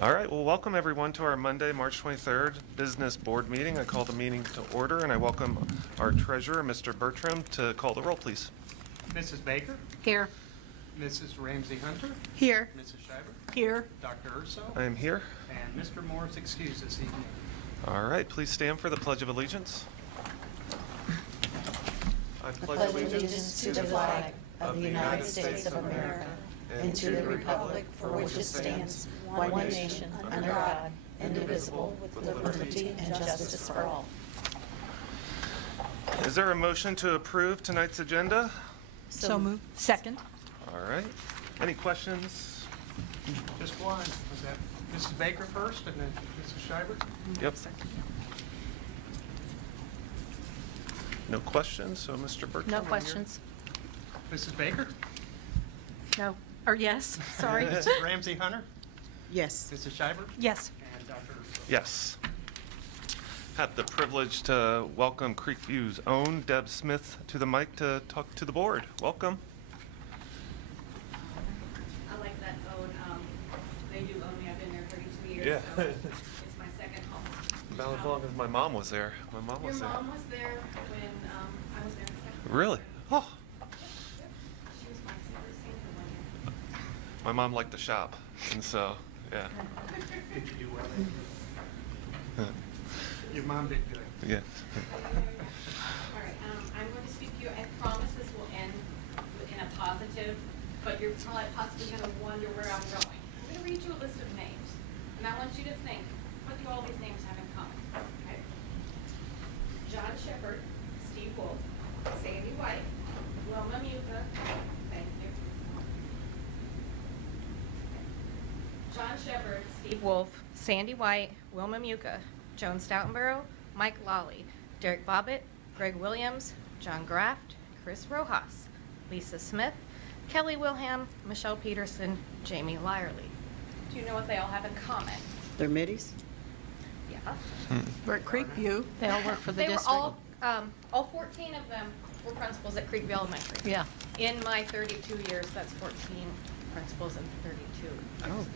All right, well, welcome everyone to our Monday, March 23rd Business Board meeting. I call the meeting to order, and I welcome our treasurer, Mr. Bertram, to call the roll, please. Mrs. Baker? Here. Mrs. Ramsey Hunter? Here. Mrs. Schreiber? Here. Dr. Urso? I am here. And Mr. Moore is excused this evening. All right, please stand for the Pledge of Allegiance. I pledge allegiance to the flag of the United States of America and to the republic for which it stands, one nation, under God, indivisible, with liberty and justice for all. Is there a motion to approve tonight's agenda? So moved. Second. All right. Any questions? Just one. Was that Mrs. Baker first and then Mrs. Schreiber? Yep. No questions, so Mr. Bertram. No questions. Mrs. Baker? No. Or yes, sorry. Mrs. Ramsey Hunter? Yes. Mrs. Schreiber? Yes. And Dr. Urso? Yes. Had the privilege to welcome Creekview's own Deb Smith to the mic to talk to the board. Welcome. I like that own, they do own me, I've been there 32 years. Yeah. So it's my second home. About as long as my mom was there. My mom Your was there. mom was there when I was there the second time. Really? Oh. She was my secret Santa 1 year. My mom liked to shop, and so, yeah. Did you do well? Your mom did good. Yeah. All right, I'm going to speak to you. I promise this will end in a positive, but you're probably possibly going to wonder where I'm going. I'm going to read you a list of names, and I want you to think, what do all these names have in common? Okay? John Shepard, Steve Wolf, Sandy White, Wilma Muka, thank you. John Shepard, Steve Wolf, Sandy White, Wilma Muka, Joan Stoutenborough, Mike Lawley, Derek Bobbitt, Greg Williams, John Graft, Chris Rojas, Lisa Smith, Kelly Wilham, Michelle Peterson, Jamie Lyerly. Do you know what they all have in common? They're middies? Yeah. We're at Creekview. They all work for the They were district. all 14 of them were principals at Creekview Elementary. Yeah. In my 32 years, that's 14 principals and 32 years. Oh.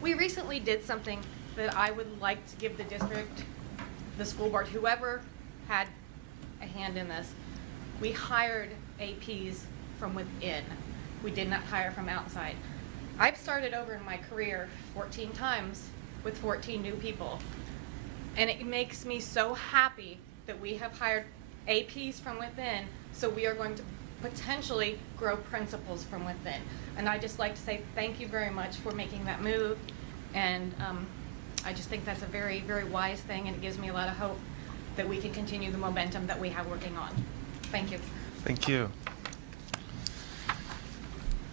We recently did something that I would like to give the district, the school board, whoever had a hand in this. We hired APs from within. We did not hire from outside. I've started over in my career 14 times with 14 new people. And it makes me so happy that we have hired APs from within, so we are going to potentially grow principals from within. And I just like to say thank you very much for making that move. And I just think that's a very, very wise thing, and it gives me a lot of hope that we can continue the momentum that we have working on. Thank you. Thank you.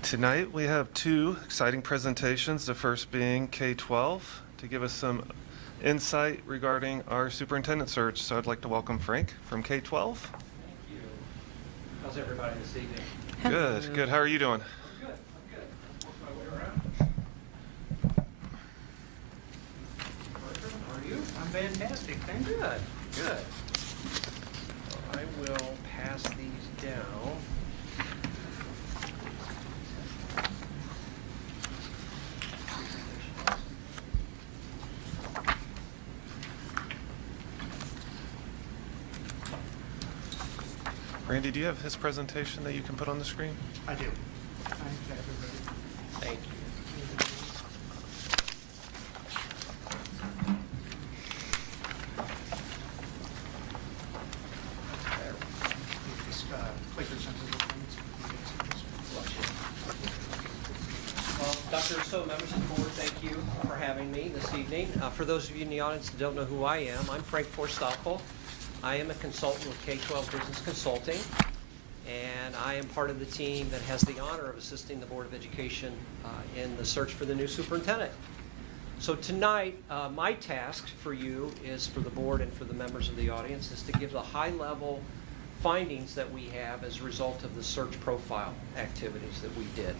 Tonight we have two exciting presentations, the first being K-12 to give us some insight regarding our superintendent search. So I'd like to welcome Frank from K-12. Thank you. How's everybody this evening? Good, good. How are you doing? I'm good. Work my way around. Bertram, how are you? I'm fantastic, thank you. Good. I will pass these down. Randy, do you have his presentation that you can put on the screen? I do. I'm exactly ready. Thank you. Just click or something. Well, Dr. Urso, members of the board, thank you for having me this evening. For those of you in the audience that don't know who I am, I'm Frank Forstoffel. I am a consultant with K-12 Business Consulting, and I am part of the team that has the honor of assisting the Board of Education in the search for the new superintendent. So tonight, my task for you is, for the board and for the members of the audience, is to give the high-level findings that we have as a result of the search profile activities that we did.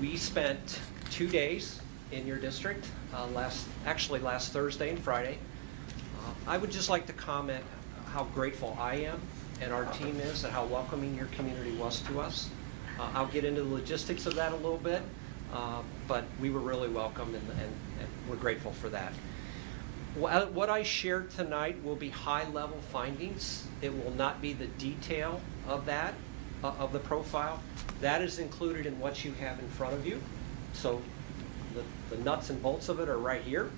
We spent 2 days in your district, last Thursday and Friday. I would just like to comment how grateful I am and our team is, and how welcoming your community was to us. I'll get into the logistics of that a little bit, but we were really welcomed, and we're grateful for that. What I shared tonight will be high-level findings. It will not be the detail of that, of the profile. That is included in what you have in front of you. So the nuts and bolts of it are right here.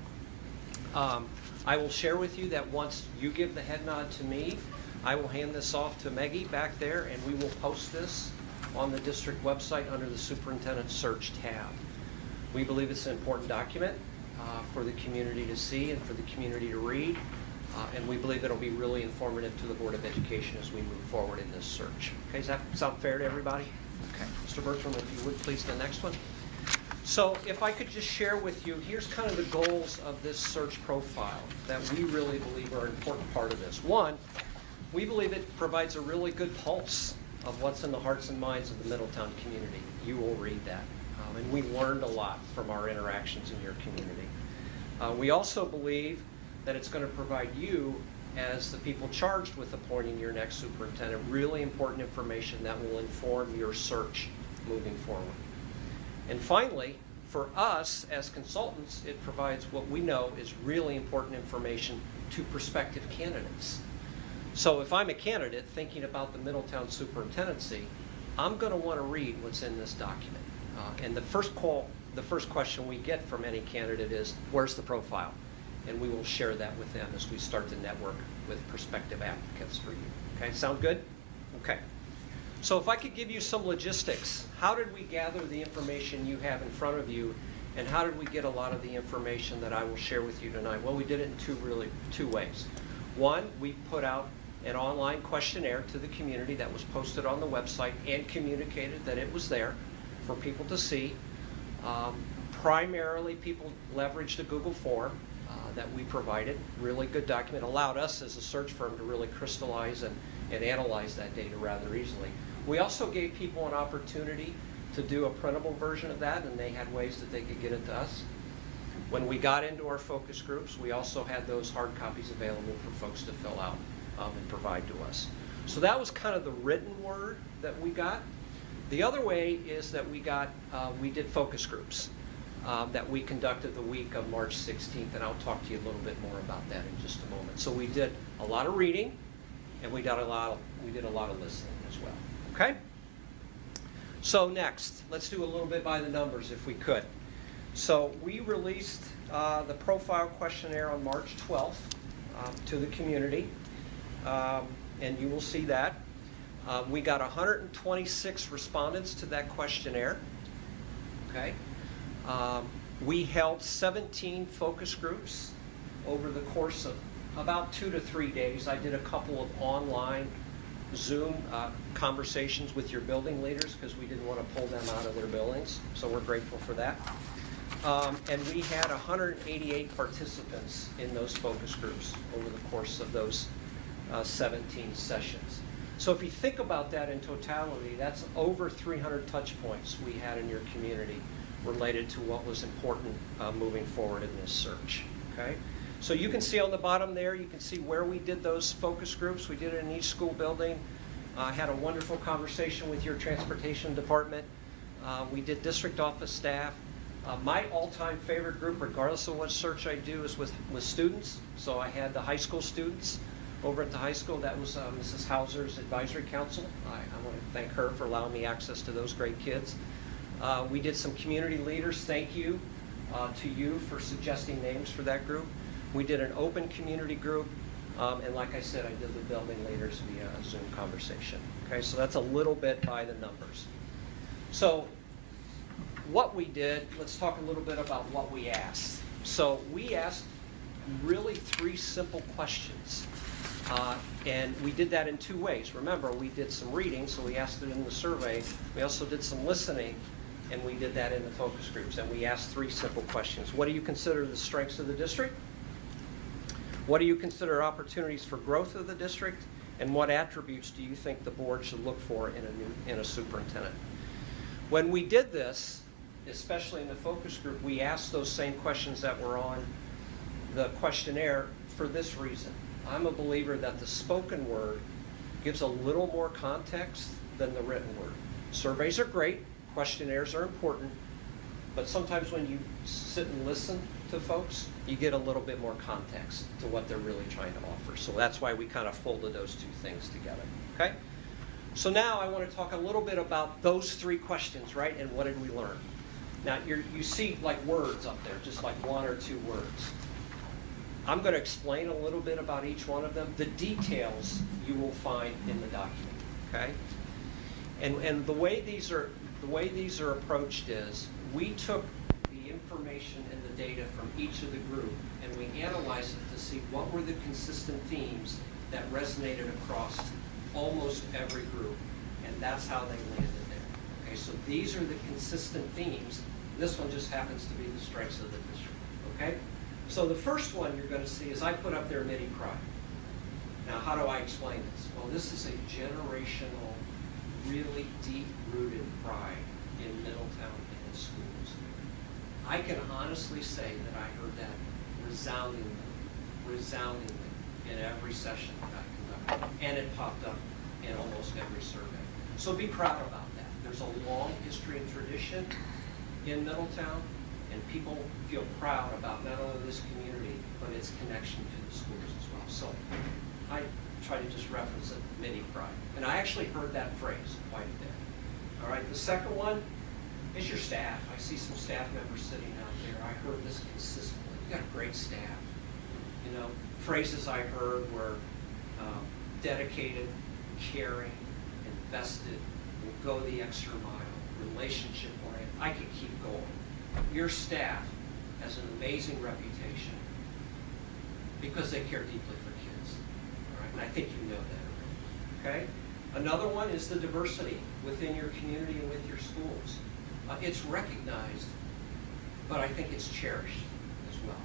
I will share with you that once you give the head nod to me, I will hand this off to Maggie back there, and we will post this on the district website under the Superintendent Search tab. We believe it's an important document for the community to see and for the community to read, and we believe it'll be really informative to the Board of Education as we move forward in this search. Okay, does that sound fair to everybody? Okay, Mr. Bertram, if you would please, the next one. So if I could just share with you, here's kind of the goals of this search profile that we really believe are an important part of this. One, we believe it provides a really good pulse of what's in the hearts and minds of the Middletown community. You will read that. And we learned a lot from our interactions in your community. We also believe that it's going to provide you, as the people charged with appointing your next superintendent, really important information that will inform your search moving forward. And finally, for us as consultants, it provides what we know is really important information to prospective candidates. So if I'm a candidate thinking about the Middletown superintendency, I'm going to want to read what's in this document. And the first question we get from any candidate is, where's the profile? And we will share that with them as we start to network with prospective applicants for you. Okay, sound good? Okay. So if I could give you some logistics, how did we gather the information you have in front of you, and how did we get a lot of the information that I will share with you tonight? Well, we did it in two ways. One, we put out an online questionnaire to the community that was posted on the website and communicated that it was there for people to see. Primarily, people leveraged a Google form that we provided. Really good document. Allowed us as a search firm to really crystallize and analyze that data rather easily. We also gave people an opportunity to do a printable version of that, and they had ways that they could get it to us. When we got into our focus groups, we also had those hard copies available for folks to fill out and provide to us. So that was kind of the written word that we got. The other way is that we did focus groups that we conducted the week of March 16th, and I'll talk to you a little bit more about that in just a moment. So we did a lot of reading, and we did a lot of listening as well. Okay? So next, let's do a little bit by the numbers if we could. So we released the profile questionnaire on March 12th to the community, and you will see that. We got 126 respondents to that questionnaire. Okay. We held 17 focus groups over the course of about 2 to 3 days. I did a couple of online Zoom conversations with your building leaders because we didn't want to pull them out of their buildings, so we're grateful for that. And we had 188 participants in those focus groups over the course of those 17 sessions. So if you think about that in totality, that's over 300 touch points we had in your community related to what was important moving forward in this search. Okay? So you can see on the bottom there, you can see where we did those focus groups. We did it in each school building. I had a wonderful conversation with your transportation department. We did district office staff. My all-time favorite group, regardless of what search I do, is with students. So I had the high school students over at the high school. That was Mrs. Hauser's advisory council. I want to thank her for allowing me access to those great kids. We did some community leaders. Thank you to you for suggesting names for that group. We did an open community group, and like I said, I did the building leaders via a Zoom conversation. Okay, so that's a little bit by the numbers. So what we did, let's talk a little bit about what we asked. So we asked really 3 simple questions, and we did that in 2 ways. Remember, we did some reading, so we asked it in the survey. We also did some listening, and we did that in the focus groups, and we asked 3 simple questions. What do you consider the strengths of the district? What do you consider opportunities for growth of the district? And what attributes do you think the board should look for in a superintendent? When we did this, especially in the focus group, we asked those same questions that were on the questionnaire for this reason. I'm a believer that the spoken word gives a little more context than the written word. Surveys are great, questionnaires are important, But sometimes when you sit and listen to folks, you get a little bit more context to what they're really trying to offer. So that's why we kind of folded those two things together, okay? So now I want to talk a little bit about those three questions, right? And what did we learn? Now, you see like words up there, just like one or two words. I'm going to explain a little bit about each one of them. The details you will find in the document, okay? And the way these are approached is we took the information and the data from each of the group and we analyzed it to see what were the consistent themes that resonated across almost every group, and that's how they landed there. Okay, so these are the consistent themes. This one just happens to be the strengths of the district. Okay, so the first one you're going to see is I put up there Midi Pride. Now, how do I explain this? Well, this is a generational, really deep-rooted pride in Middletown and its schools. I can honestly say that I heard that resoundingly in every session that I conducted, and it popped up in almost every survey. So be proud about that. There's a long history and tradition in Middletown, and people feel proud about not only this community, but its connection to the schools as well. So I try to just reference it, Midi Pride. And I actually heard that phrase quite a bit. All right, the second one is your staff. I see some staff members sitting out there. I heard this consistently. You got a great staff. You know, phrases I heard were dedicated, caring, invested, will go the extra mile, relationship oriented. I could keep going. Your staff has an amazing reputation because they care deeply for kids. All right, and I think you know that already. Okay? Another one is the diversity within your community and with your schools. It's recognized, but I think it's cherished as well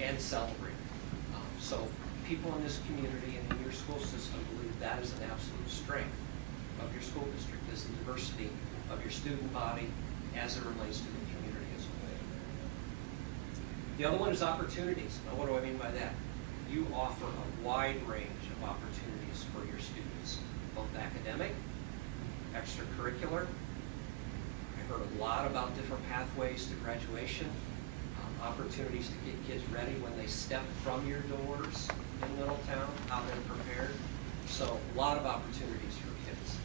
and celebrated. So people in this community and in your school system believe that is an absolute strength of your school district, is the diversity of your student body as it relates to the community as a whole. The other one is opportunities. Now, what do I mean by that? You offer a wide range of opportunities for your students, both academic, extracurricular. I heard a lot about different pathways to graduation, opportunities to get kids ready when they step from your doors in Middletown, how they're prepared. So a lot of opportunities for kids.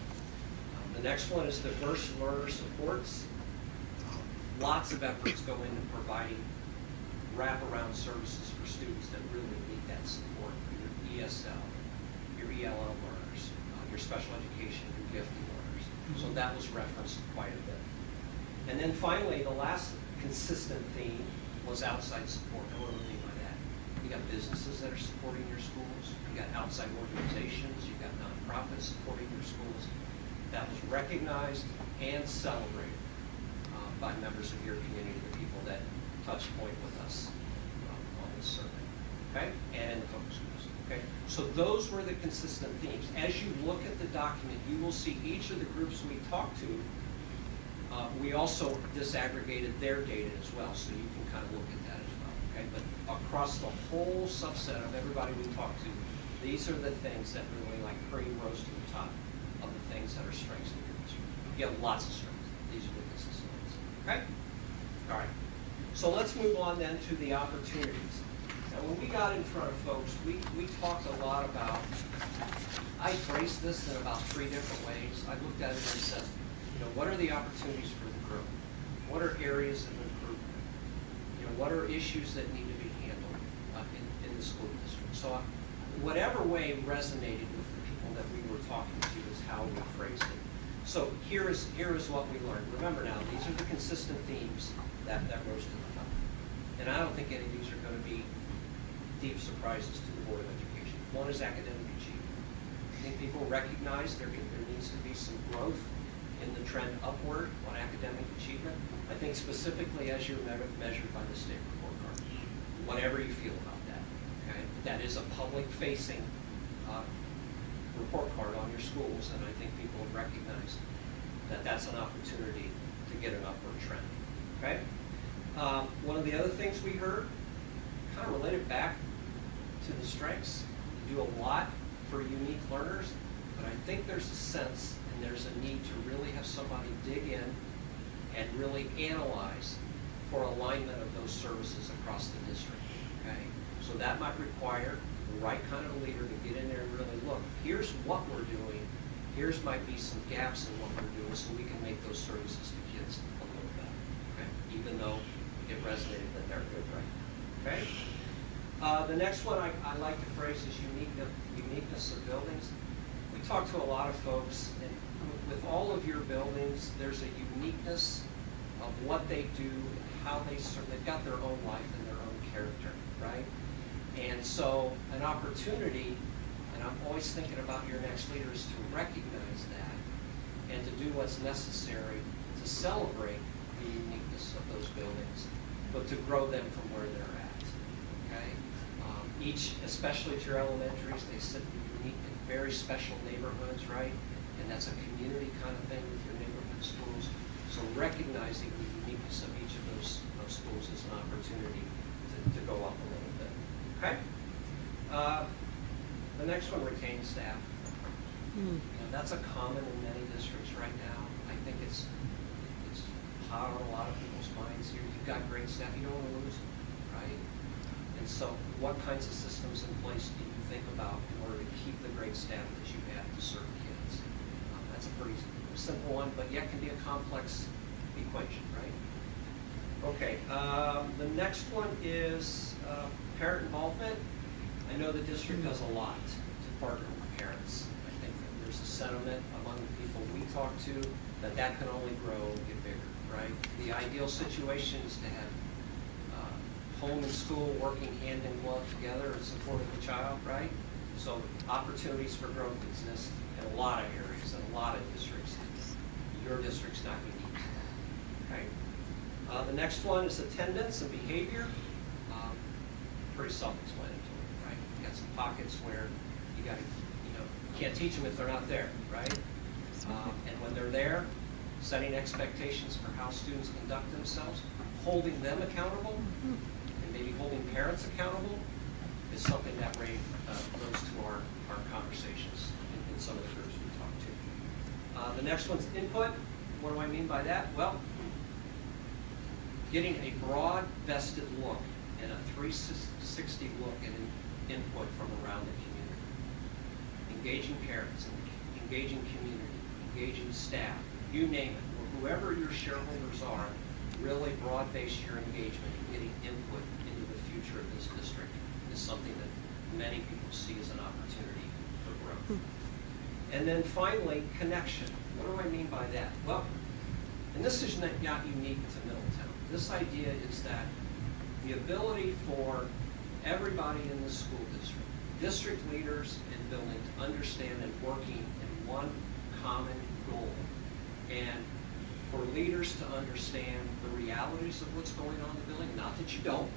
The next one is diverse learner supports. Lots of efforts go into providing wraparound services for students that really need that support. Your ESL, your ELL learners, your special education, your gifted learners. So that was referenced quite a bit. And then finally, the last consistent theme was outside support. And what do I mean by that? You got businesses that are supporting your schools. You got outside organizations. You got nonprofits supporting your schools. That was recognized and celebrated by members of your community, the people that touch point with us on this survey, okay? And in the focus groups, okay? So those were the consistent themes. As you look at the document, you will see each of the groups we talked to. We also disaggregated their data as well, so you can kind of look at that as well, okay? But across the whole subset of everybody we talked to, these are the things that really like cream rose to the top of the things that are strengths of your district. You have lots of strengths. These are the consistent ones, okay? All right. So let's move on then to the opportunities. Now, when we got in front of folks, we talked a lot about, I phrased this in about 3 different ways. I looked at it and said, you know, what are the opportunities for the group? What are areas of improvement? You know, what are issues that need to be handled in the school district? So whatever way resonated with the people that we were talking to is how we phrased it. So here is what we learned. Remember now, these are the consistent themes that rose to the top. And I don't think any of these are going to be deep surprises to the Board of Education. One is academic achievement. I think people recognize there needs to be some growth in the trend upward on academic achievement. I think specifically as you're measured by the state report card, whatever you feel about that. Okay? That is a public-facing report card on your schools, and I think people have recognized that that's an opportunity to get an upward trend. Okay? One of the other things we heard, kind of related back to the strengths, you do a lot for unique learners, but I think there's a sense and there's a need to really have somebody dig in and really analyze for alignment of those services across the district, okay? So that might require the right kind of leader to get in there and really look, here's what we're doing, here's might be some gaps in what we're doing, so we can make those services to kids a little better, okay? Even though it resonated that they're good, right? Okay? The next one I like to phrase is uniqueness of buildings. We talk to a lot of folks, and with all of your buildings, there's a uniqueness of what they do and how they serve. They've got their own life and their own character, right? And so an opportunity, and I'm always thinking about your next leader, is to recognize that and to do what's necessary to celebrate the uniqueness of those buildings, but to grow them from where they're at, okay? Each, especially at your elementaries, they sit in unique and very special neighborhoods, right? And that's a community kind of thing with your neighborhood schools. So recognizing the uniqueness of each of those schools is an opportunity to go up a little bit, okay? The next one, retain staff. You know, that's a common in many districts right now. I think it's hot on a lot of people's minds here. You've got great staff, you don't want to lose them, right? And so what kinds of systems in place do you think about in order to keep the great staff that you have to serve kids? That's a pretty simple one, but yet can be a complex equation, right? Okay, the next one is parent involvement. I know the district does a lot to partner with parents. I think that there's a sentiment among the people we talk to that that can only grow and get bigger, right? The ideal situation is to have home and school working hand in glove together in support of the child, right? So opportunities for growth exist in a lot of areas, in a lot of districts. Your district's not unique, okay? The next one is attendance and behavior. Pretty self-explanatory, right? You got some pockets where you got to, you can't teach them if they're not there, right? And when they're there, setting expectations for how students conduct themselves, holding them accountable, and maybe holding parents accountable is something that goes to our conversations in some of the groups we talk to. The next one's input. What do I mean by that? Well, getting a broad, vested look and a 360 look and input from around the community. Engaging parents, engaging community, engaging staff, you name it, or whoever your shareholders are, really broad-base your engagement and getting input into the future of this district is something that many people see as an opportunity for growth. And then finally, connection. What do I mean by that? Well, and this is not unique to Middletown. This idea is that the ability for everybody in the school district leaders and building to understand and working in one common goal, and for leaders to understand the realities of what's going on in the building, not that you don't,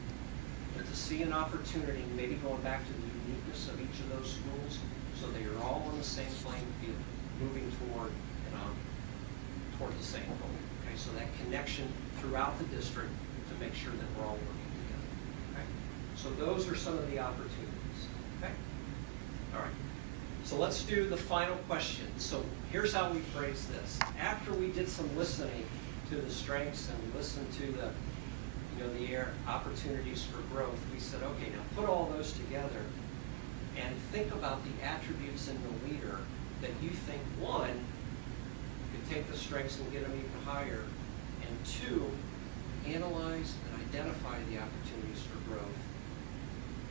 but to see an opportunity, maybe going back to the uniqueness of each of those schools, so they are all on the same playing field, moving toward the same goal. Okay, so that connection throughout the district to make sure that we're all working together. Okay, so those are some of the opportunities. Okay, all right. So let's do the final question. So here's how we phrase this. After we did some listening to the strengths and listened to the opportunities for growth, we said, okay, now put all those together and think about the attributes in the leader that you think, one, could take the strengths and get them even higher, and two, analyze and identify the opportunities for growth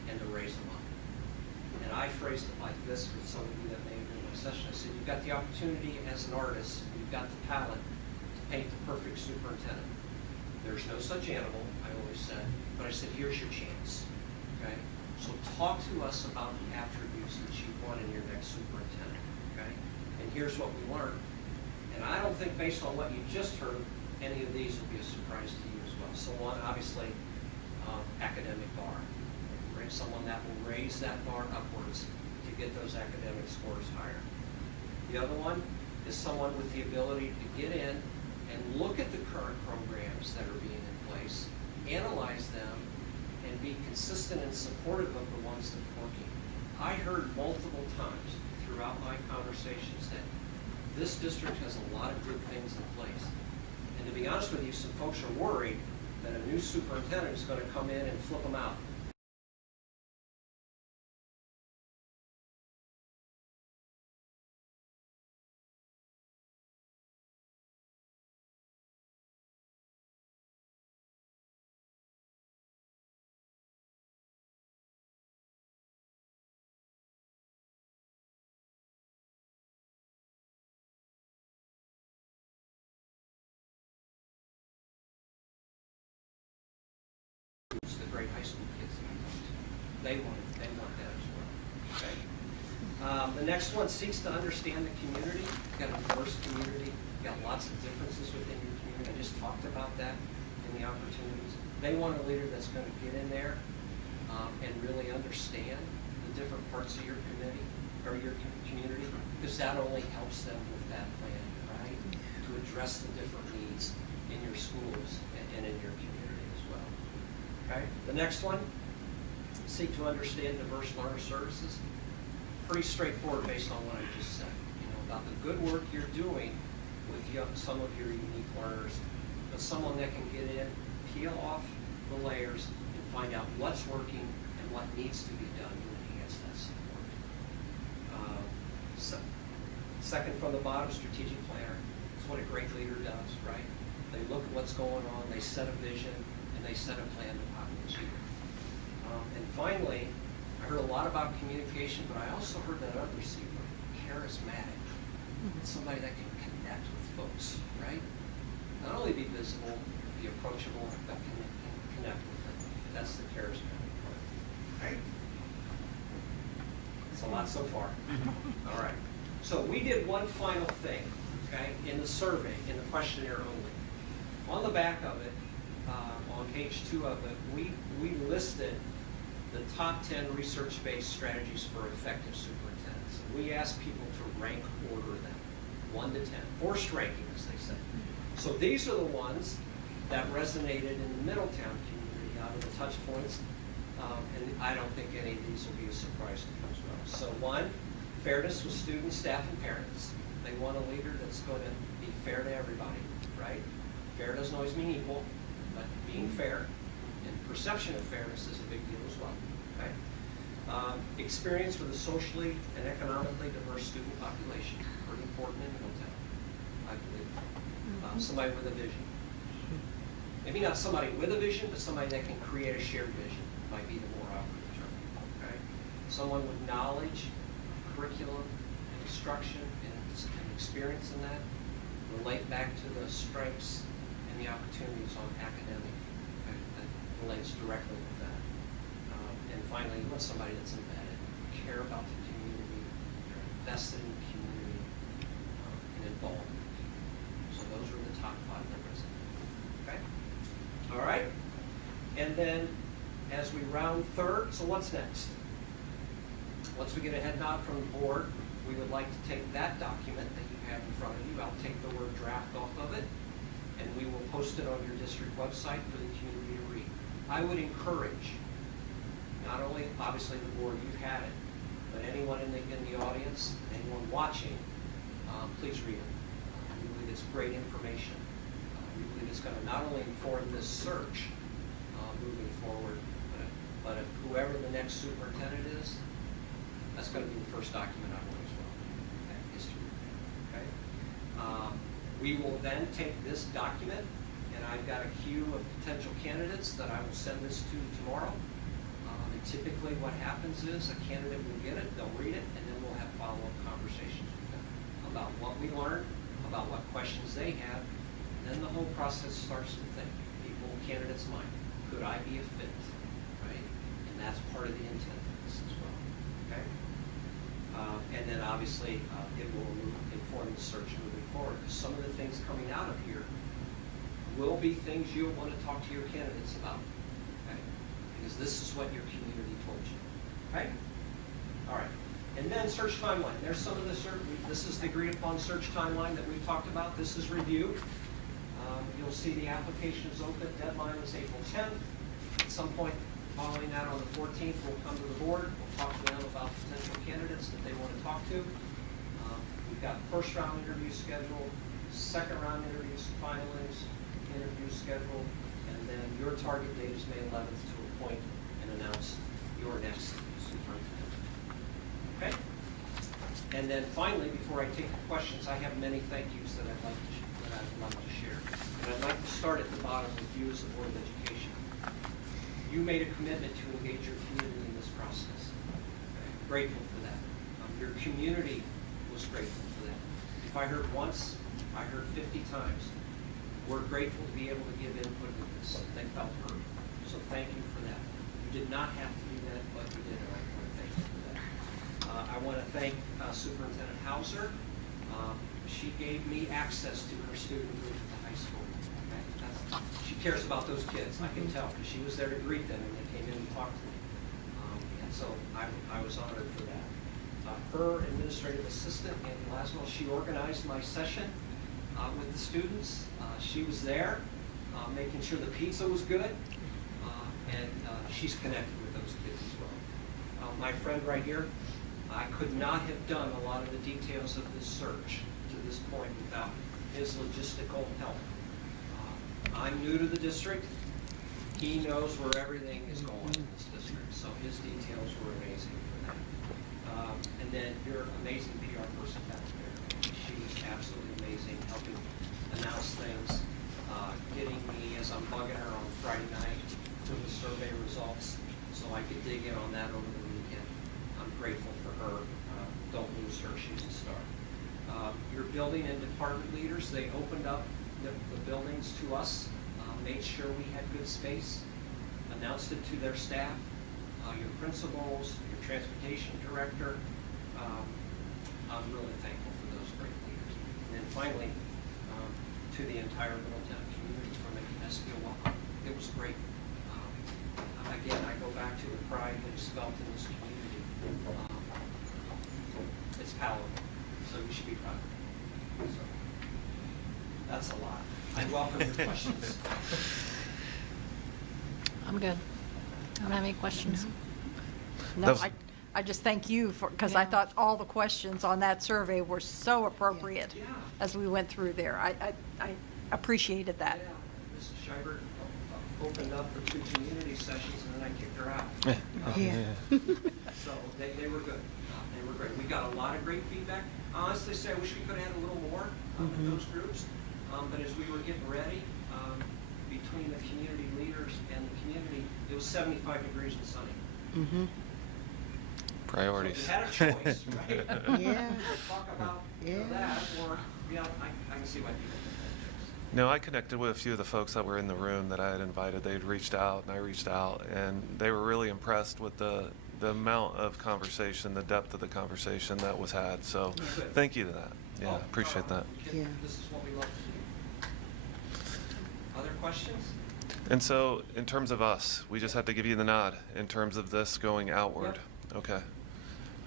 and to raise them up. And I phrased it like this for some of you that may have been in my session. I said, you've got the opportunity as an artist, you've got the talent to paint the perfect superintendent. There's no such animal, I always said, but I said, here's your chance, okay? So talk to us about the attributes that you want in your next superintendent, okay? And here's what we learned. And I don't think based on what you just heard, any of these will be a surprise to you as well. So one, obviously, academic bar, right? Someone that will raise that bar upwards to get those academic scores higher. The other one is someone with the ability to get in and look at the current programs that are being in place, analyze them, and be consistent and supportive of the ones that are working. I heard multiple times throughout my conversations that this district has a lot of good things in place. And to be honest honest with you, some folks are worried that a new superintendent is going to come in and flip them out. The great high school kids that I talked to. They want that as well. Okay. The next one seeks to understand the community. You've got a diverse community. You've got lots of differences within your community. I just talked about that in the opportunities. They want a leader that's going to get in there and really understand the different parts of your committee or your community, because that only helps them with that plan, right? To address the different needs in your schools and in your community as well. Okay. The next one, seek to understand diverse learner services. Pretty straightforward based on what I just said. About the good work you're doing with some of your unique learners, but someone that can get in, peel off the layers, and find out what's working and what needs to be done to enhance that support. Second from the bottom, strategic planner. It's what a great leader does, right? They look at what's going on, they set a vision, and they set a plan to how to achieve it. And finally, I heard a lot about communication, but I also heard that other receiver, charismatic. Somebody that can connect with folks, right? Not only be visible, be approachable, but can connect with them. That's the charismatic part, right? It's a lot so far. All right. So we did one final thing, okay, in the survey, in the questionnaire only. On the back of it, on page 2 of it, we listed the top 10 research-based strategies for effective superintendents. We asked people to rank order them, 1 to 10, forced ranking, as they say. So these are the ones that resonated in the Middletown community out of the touch points, and I don't think any of these will be a surprise to you as well. So 1, fairness with students, staff, and parents. They want a leader that's going to be fair to everybody, right? Fair doesn't always mean equal, but being fair and perception of fairness is a big deal as well, okay? Experience with a socially and economically diverse student population, pretty important in Middletown, I believe. Somebody with a vision. Maybe not somebody with a vision, but somebody that can create a shared vision might be the more operative term, okay? Someone with knowledge, curriculum, and instruction, and experience in that, relate back to the strengths and the opportunities on academic, okay, that relates directly with that. And finally, you want somebody that's embedded, care about the community, they're invested in the community, and involved in the community. So those are the top 5 that resonate. Okay? All right? And then as we round third, so what's next? Once we get a head nod from the board, we would like to take that document that you have in front of you. I'll take the word draft off of it, and we will post it on your district website for the community to read. I would encourage, not only obviously the board, you've had it, but anyone in the audience, anyone watching, please read it. We believe it's great information. We believe it's going to not only inform this search moving forward, but if whoever the next superintendent is, that's going to be the first document I want as well, that history. Okay? We will then take this document, and I've got a queue of potential candidates that I will send this to tomorrow. And typically what happens is a candidate will get it, they'll read it, and then we'll have follow-up conversations with them about what we learned, about what questions they have, and then the whole process starts to think. Candidates' mind, could I be a fit, right? And that's part of the intent of this as well, okay? And then obviously it will inform the search moving forward. Some of the things coming out of here will be things you'll want to talk to your candidates about, okay? Because this is what your community told you, okay? All right, and then search timeline. There's some of the search, this is the agreed upon search timeline that we've talked about. This is review. You'll see the application is open, deadline is April 10th. At some point following that on the 14th, we'll come to the board, we'll talk to them about potential candidates that they want to talk to. We've got first round interviews scheduled, second round interviews, finalists in Your target date is May 11th to appoint and announce your next superintendent. Okay? And then finally, before I take the questions, I have many thank yous that I'd like to share. And I'd like to start at the bottom with you as the Board of Education. You made a commitment to engage your community in this process. Okay? Grateful for that. Your community was grateful for that. If I heard once, I heard 50 times. We're grateful to be able to give input to this. They felt heard. So thank you for that. You did not have to do that, but you did, and I want to thank you for that. I want to thank Superintendent Hauser. She gave me access to her student group at the high school. Okay? She cares about those kids, I can tell, because she was there to greet them and they came in and talked to me. And so I was honored for that. Her administrative assistant, Andy Laswell, she organized my session with the students. She was there, making sure the pizza was good, and she's connected with those kids as well. My friend right here, I could not have done a lot of the details of this search to this point without his logistical help. I'm new to the district. He knows where everything is going in this district, so his details were amazing for that. And then your amazing PR person back there. She was absolutely amazing, helping announce things, getting me, as I'm bugging her on Friday night, to the survey results, so I could dig in on that over the weekend. I'm grateful for her. Don't lose her, she's a star. Your building and department leaders, they opened up the buildings to us, made sure we had good space, announced it to their staff, your principals, your transportation director. I'm really thankful for those great leaders. And then finally, to the entire Middletown community for making us feel welcome. It was great. Again, I go back to the pride that is felt in this community. It's palatable, so you should be proud of it. So, that's a lot. I welcome your questions. I'm good. I don't have any questions. That No, was- I just thank you for, because I Yeah. thought all the questions on that survey were so appropriate Yeah. as we went through there. I appreciated that. Yeah, Mrs. Schreiber opened up for 2 community sessions and then I kicked her out. Yeah. So they were good. They were great. We got a lot of great feedback. I honestly say I wish we could have had a little more in those groups. But as we were getting ready, between the community leaders and the community, it was 75 degrees and sunny. Priorities. So if you had a choice, right? Yeah. Talk about that, or, I can see why people make that choice. No, I connected with a few of the folks that were in the room that I had invited. They'd reached out, and I reached out, and they were really impressed with the amount of conversation, the depth of the conversation that was had. So Good. thank you to that. Yeah, Oh, appreciate that. Yeah. This is what we love to do. Other questions? And so, in terms of us, we just have to give you the nod in terms of this going outward. Okay.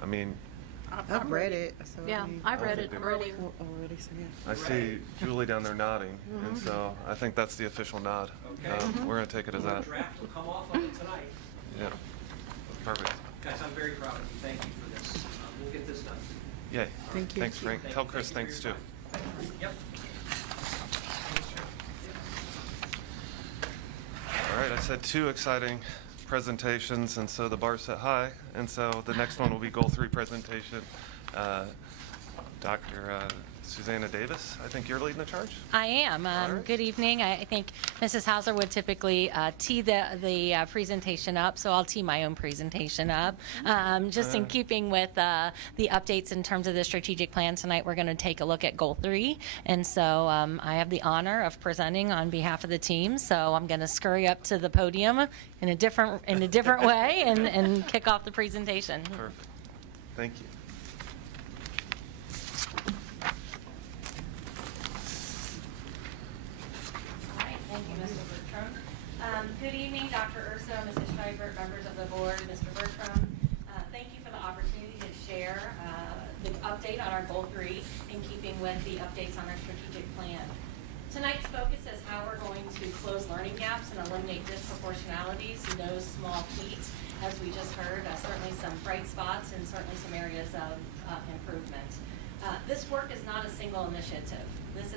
I mean, I've read it. So Yeah, I read it early. already. So yeah. I see Julie down there nodding, and so I think that's the official nod. Okay. We're going to take it as The that. draft will come off of it tonight. Yeah. Perfect. Guys, I'm very proud of you. Thank you for this. We'll get this done. Yay. Thank you. Thanks, Frank. Thank Tell you. Chris Thank you thanks for too. your time. Yep. All right, I said 2 exciting presentations, and so the bar set high, and so the next one will be Goal 3 presentation. Dr. Susanna Davis, I think you're leading the charge? I am. All right. Good evening. I think Mrs. Hauser would typically tee the presentation up, so I'll tee my own presentation up. Just in keeping with the updates in terms of the strategic plan tonight, we're going to take a look at Goal 3. And so I have the honor of presenting on behalf of the team. So I'm going to scurry up to the podium in a different way and kick off the presentation. Perfect. Thank you. All right, thank you, Mr. Bertram. Good evening, Dr. Urso, Mrs. Schreiber, members of the board, Mr. Bertram. Thank you for the opportunity to share the update on our Goal 3 in keeping with the updates on our strategic plan. Tonight's focus is how we're going to close learning gaps and eliminate disproportionalities in those small feet. As we just heard, certainly some bright spots and certainly some areas of improvement. This work is not a single initiative. This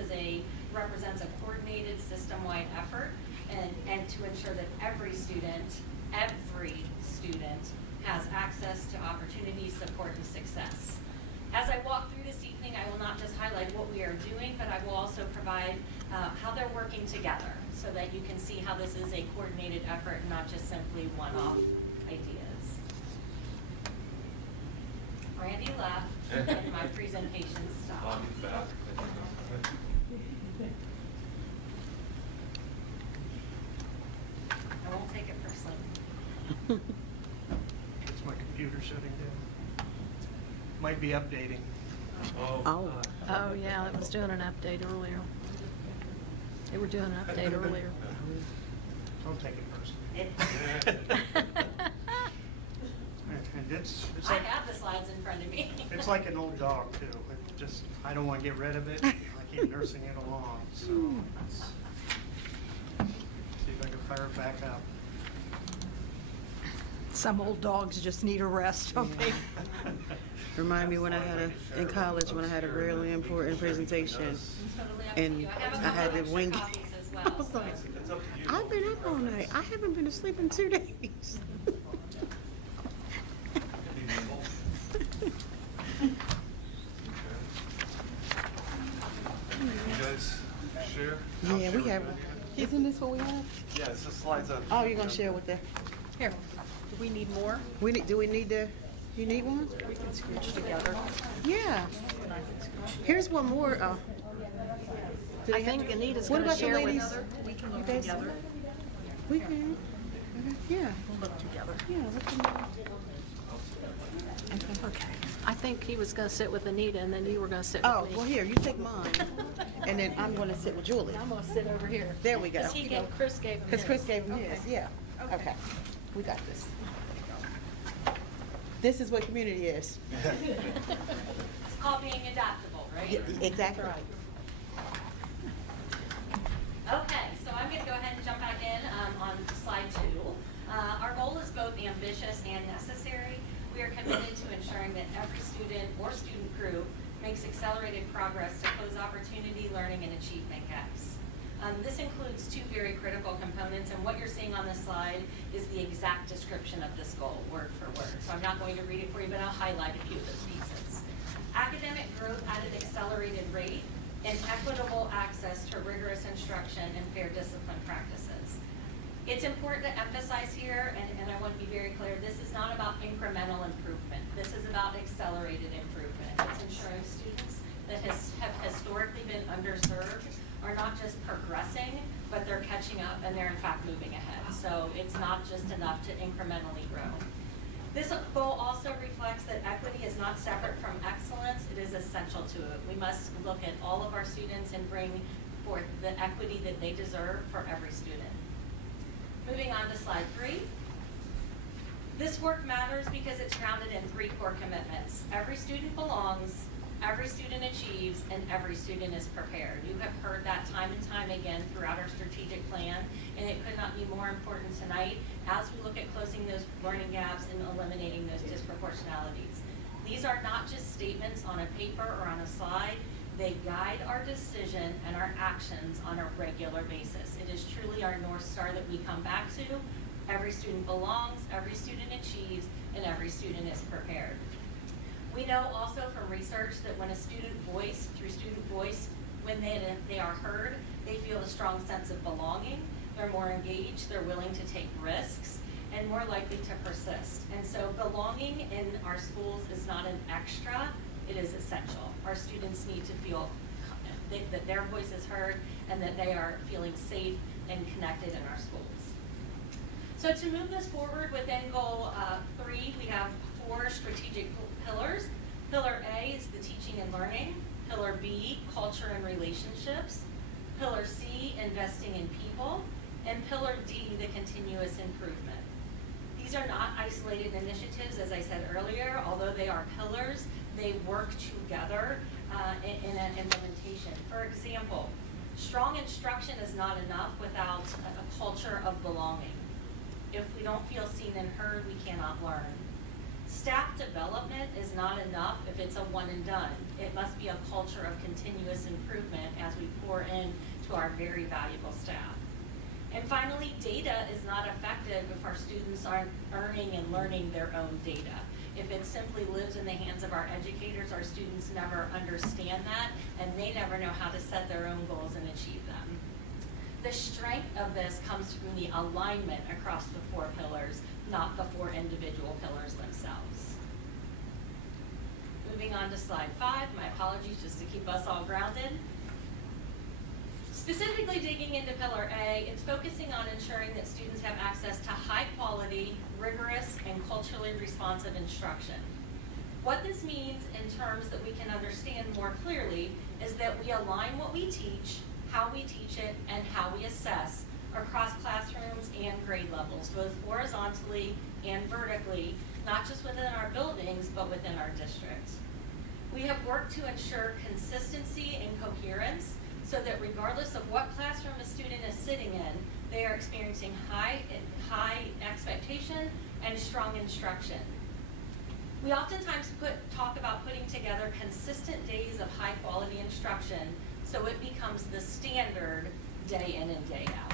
represents a coordinated system-wide effort and to ensure that every student has access to opportunities, support, and success. As I walk through this evening, I will not just highlight what we are doing, but I will also provide how they're working together so that you can see how this is a coordinated effort, not just simply one-off ideas. Randy left, and my presentation stopped. Bobby's back. I won't take it personally. It's my computer shutting down. Might be updating. Oh. Oh, yeah, it was doing an update earlier. They were doing an update earlier. Don't take it personally. And it's I like, have the slides in front of me. it's like an old dog too. It just, I don't want to get rid of it. I keep nursing it along, so let's see if I can fire it back up. Some old dogs just need a rest, don't they? Remind me when I had in college, when I had a really important presentation, Totally up to and you. I have a I couple had to extra wing. copies as well. I was like, I've been up all night. I haven't been asleep in 2 days. You guys share? Yeah, we have. Isn't this what we have? Yeah, it's the slides up. Oh, you're gonna share with the. Here, do we need more? Do we need the? You need one? We can scooch together. Yeah. Here's one more. Do I they have think to- Anita's What gonna about the share with ladies? other. We can You look guys- together. We can. Yeah. We'll look together. Yeah. Look at Okay. I think he was gonna sit with Anita and then you were gonna sit with me. Oh, well, here, you take mine, and then I'm gonna sit with Julie. I'm gonna sit over here. There we go. Because Chris gave him Because his. Chris gave him his, yeah. Okay, we got this. This is what community is. It's called being adaptable, right? Yeah, exactly. Okay, so I'm going to go ahead and jump back in on slide 2. Our goal is both ambitious and necessary. We are committed to ensuring that every student or student group makes accelerated progress to close opportunity, learning, and achievement gaps. This includes 2 very critical components, and what you're seeing on this slide is the exact description of this goal, word for word. So I'm not going to read it for you, but I'll highlight a few of those pieces. Academic growth at an accelerated rate and equitable access to rigorous instruction and fair discipline practices. It's important to emphasize here, and I want to be very clear, this is not about incremental improvement. This is about accelerated improvement. It's ensuring students that have historically been underserved are not just progressing, but they're catching up and they're in fact moving ahead. So it's not just enough to incrementally grow. This goal also reflects that equity is not separate from excellence, it is essential to it. We must look at all of our students and bring forth the equity that they deserve for every student. Moving on to slide 3. This work matters because it's grounded in 3 core commitments. Every student belongs, every student achieves, and every student is prepared. You have heard that time and time again throughout our strategic plan, and it could not be more important tonight as we look at closing those learning gaps and eliminating those disproportionalities. These are not just statements on a paper or on a slide. They guide our decision and our actions on a regular basis. It is truly our North Star that we come back to. Every student belongs, every student achieves, and every student is prepared. We know also from research that when a student voice, when they are heard, they feel a strong sense of belonging, they're more engaged, they're willing to take risks, and more likely to persist. And so belonging in our schools is not an extra, it is essential. Our students need to feel that their voice is heard and that they are feeling safe and connected in our schools. So to move this forward within goal 3, we have 4 strategic pillars. Pillar A is the teaching and learning. Pillar B, culture and relationships. Pillar C, investing in people. And Pillar D, the continuous improvement. These are not isolated initiatives, as I said earlier. Although they are pillars, they work together in an implementation. For example, strong instruction is not enough without a culture of belonging. If we don't feel seen and heard, we cannot learn. Staff development is not enough if it's a one and done. It must be a culture of continuous improvement as we pour in to our very valuable staff. And finally, data is not effective if our students aren't earning and learning their own data. If it simply lives in the hands of our educators, our students never understand that, and they never know how to set their own goals and achieve them. The strength of this comes from the alignment across the 4 pillars, not the 4 individual pillars themselves. Moving on to slide 5, my apologies, just to keep us all grounded. Specifically digging into Pillar A, it's focusing on ensuring that students have access to high quality, rigorous, and culturally responsive instruction. What this means in terms that we can understand more clearly is that we align what we teach, how we teach it, and how we assess across classrooms and grade levels, both horizontally and vertically, not just within our buildings, but within our district. We have worked to ensure consistency and coherence so that regardless of what classroom a student is sitting in, they are experiencing high expectation and strong instruction. We oftentimes talk about putting together consistent days of high quality instruction so it becomes the standard day in and day out.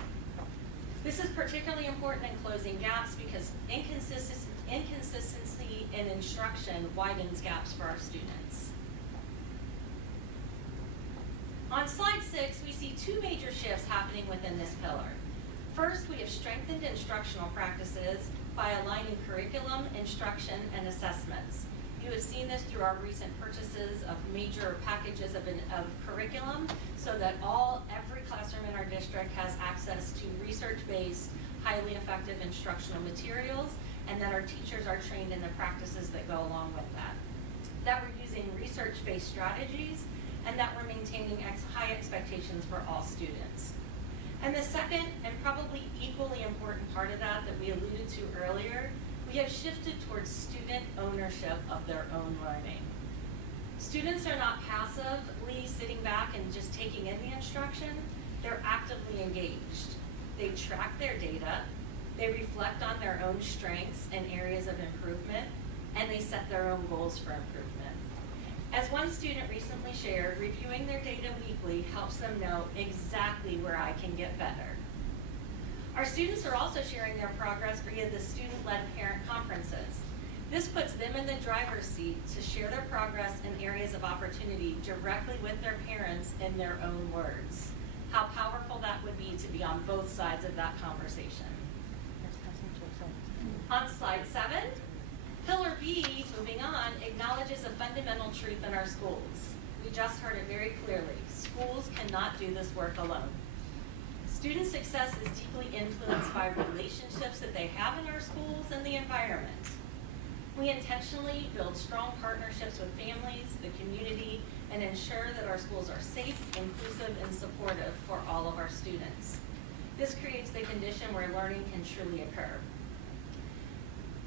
This is particularly important in closing gaps because inconsistency in instruction widens gaps for our students. On slide 6, we see 2 major shifts happening within this pillar. First, we have strengthened instructional practices by aligning curriculum, instruction, and assessments. You have seen this through our recent purchases of major packages of curriculum so that every classroom in our district has access to research-based, highly effective instructional materials, and that our teachers are trained in the practices that go along with that. That we're using research-based strategies, and that we're maintaining high expectations for all students. And the second, and probably equally important part of that we alluded to earlier, we have shifted towards student ownership of their own learning. Students are not passively sitting back and just taking in the instruction, they're actively engaged. They track their data, they reflect on their own strengths and areas of improvement, and they set their own goals for improvement. As one student recently shared, reviewing their data weekly helps them know exactly where I can get better. Our students are also sharing their progress via the student-led parent conferences. This puts them in the driver's seat to share their progress in areas of opportunity directly with their parents in their own words. How powerful that would be to be on both sides of that conversation. On slide 7, Pillar B, moving on, acknowledges a fundamental truth in our schools. We just heard it very clearly. Schools cannot do this work alone. Student success is deeply influenced by relationships that they have in our schools and the environment. We intentionally build strong partnerships with families, the community, and ensure that our schools are safe, inclusive, and supportive for all of our students. This creates the condition where learning can truly occur.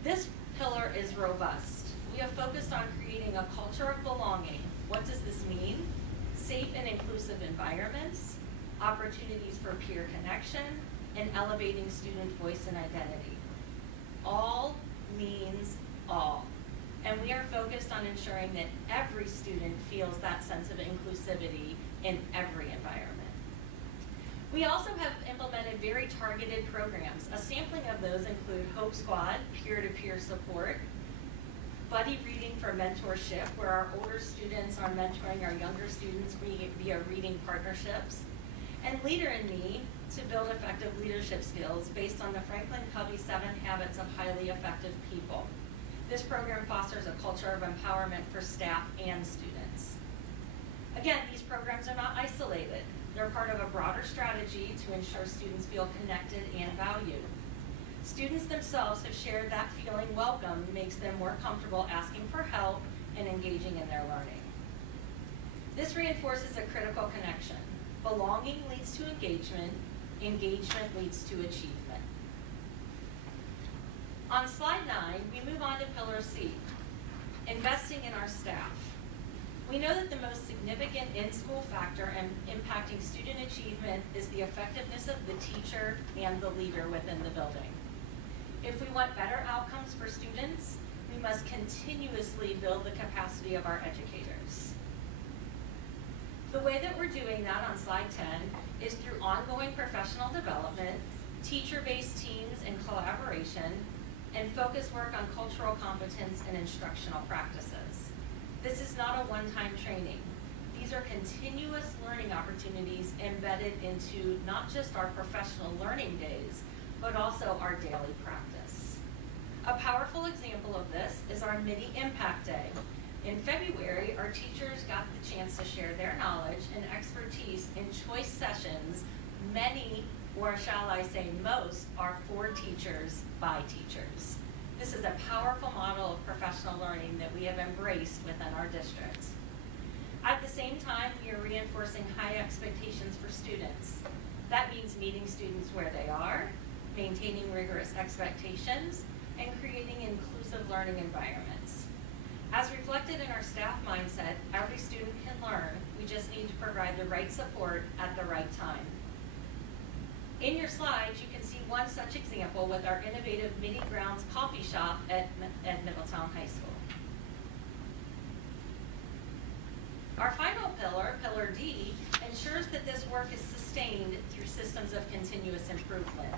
This pillar is robust. We have focused on creating a culture of belonging. What does this mean? Safe and inclusive environments, opportunities for peer connection, and elevating student voice and identity. All means all. And we are focused on ensuring that every student feels that sense of inclusivity in every environment. We also have implemented very targeted programs. A sampling of those include Hope Squad, peer-to-peer support, buddy reading for mentorship, where our older students are mentoring our younger students via reading partnerships, and Leader in Me to build effective leadership skills based on the Franklin Covey 7 Habits of Highly Effective People. This program fosters a culture of empowerment for staff and students. Again, these programs are not isolated. They're part of a broader strategy to ensure students feel connected and valued. Students themselves have shared that feeling welcome makes them more comfortable asking for help and engaging in their learning. This reinforces a critical connection. Belonging leads to engagement, engagement leads to achievement. On slide 9, we move on to Pillar C, investing in our staff. We know that the most significant in-school factor in impacting student achievement is the effectiveness of the teacher and the leader within the building. If we want better outcomes for students, we must continuously build the capacity of our educators. The way that we're doing that on slide 10 is through ongoing professional development, teacher-based teams and collaboration, and focused work on cultural competence and instructional practices. This is not a one-time training. These are continuous learning opportunities embedded into not just our professional learning days, but also our daily practice. A powerful example of this is our Midi Impact Day. In February, our teachers got the chance to share their knowledge and expertise in choice sessions. Many, or shall I say most, are for teachers by teachers. This is a powerful model of professional learning that we have embraced within our district. At the same time, we are reinforcing high expectations for students. That means meeting students where they are, maintaining rigorous expectations, and creating inclusive learning environments. As reflected in our staff mindset, every student can learn. We just need to provide the right support at the right time. In your slides, you can see one such example with our innovative Midi Grounds coffee shop at Middletown High School. Our final pillar, Pillar D, ensures that this work is sustained through systems of continuous improvement.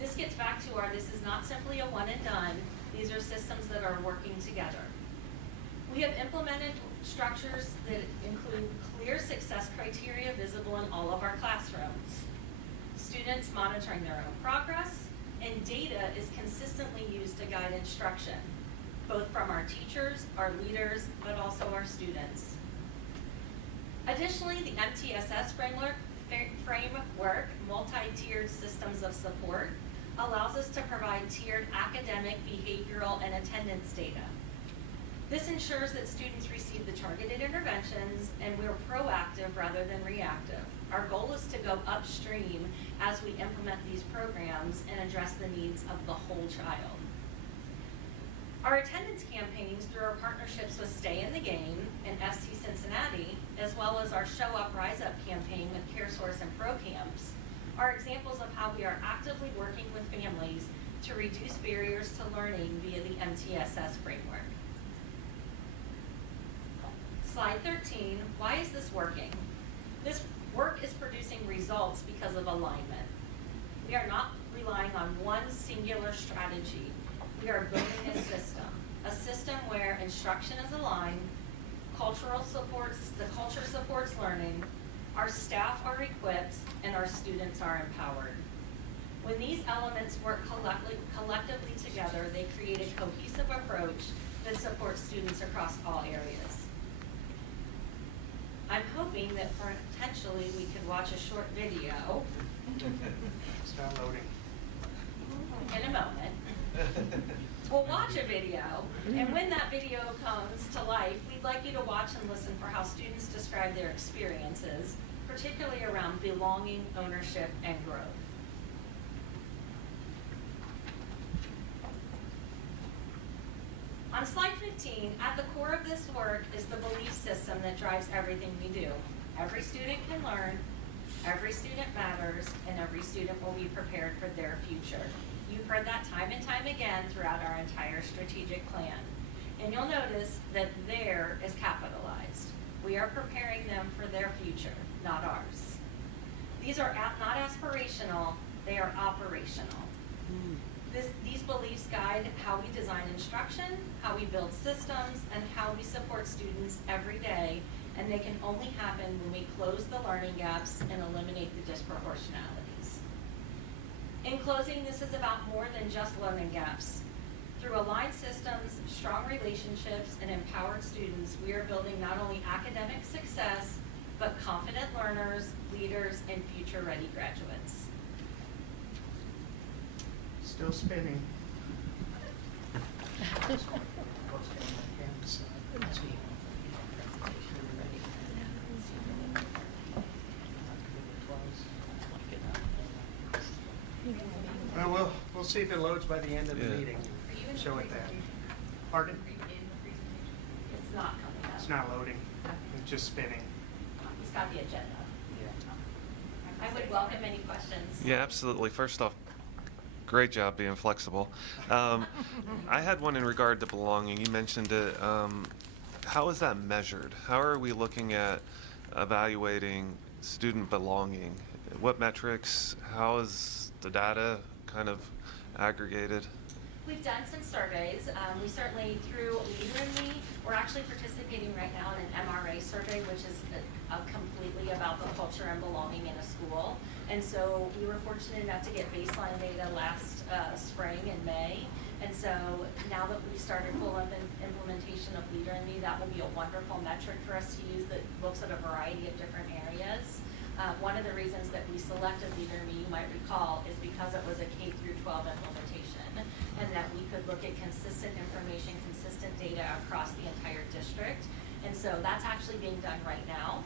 This gets back to this is not simply a one and done. These are systems that are working together. We have implemented structures that include clear success criteria visible in all of our classrooms, students monitoring their own progress, and data is consistently used to guide instruction, both from our teachers, our leaders, but also our students. Additionally, the MTSS framework, multi-tiered systems of support, allows us to provide tiered academic, behavioral, and attendance data. This ensures that students receive the targeted interventions and we're proactive rather than reactive. Our goal is to go upstream as we implement these programs and address the needs of the whole child. Our attendance campaigns through our partnerships with Stay in the Game and FC Cincinnati, as well as our Show Up, Rise Up campaign with CareSource and ProCamps, are examples of how we are actively working with families to reduce barriers to learning via the MTSS framework. Slide 13, why is this working? This work is producing results because of alignment. We are not relying on one singular strategy. We are building a system where instruction is aligned, the culture supports learning, our staff are equipped, and our students are empowered. When these elements work collectively together, they create a cohesive approach that supports students across all areas. I'm hoping that potentially we could watch a short video It's not loading. in a moment. We'll watch a video, and when that video comes to life, we'd like you to watch and listen for how students describe their experiences, particularly around belonging, ownership, and growth. On slide 15, at the core of this work is the belief system that drives everything we do. Every student can learn, every student matters, and every student will be prepared for their future. You've heard that time and time again throughout our entire strategic plan. And you'll notice that there is capitalized. We are preparing them for their future, not ours. These are not aspirational, they are operational. These beliefs guide how we design instruction, how we build systems, and how we support students every day, and they can only happen when we close the learning gaps and eliminate the disproportionalities. In closing, this is about more than just learning gaps. Through aligned systems, strong relationships, and empowered students, we are building not only academic success, but confident learners, leaders, and future-ready graduates. Still spinning. Well, we'll see if it loads by the end of the Yeah. meeting. Show it that. Pardon? It's not coming up. It's not loading. It's just spinning. He's got the agenda. Yeah. I would welcome any questions. Yeah, absolutely. First off, great job being flexible. I had one in regard to belonging. You mentioned it. How is that measured? How are we looking at evaluating student belonging What metrics? How is the data kind of aggregated? We've done some surveys. We certainly, through Leader in Me, we're actually participating right now in an MRA survey, which is completely about the culture and belonging in a school. And so we were fortunate enough to get baseline data last spring in May. And so now that we've started full implementation of Leader in Me, that will be a wonderful metric for us to use that looks at a variety of different areas. One of the reasons that we selected Leader in Me, you might recall, is because it was a K through 12 implementation, and that we could look at consistent information, consistent data across the entire district. And so that's actually being done right now.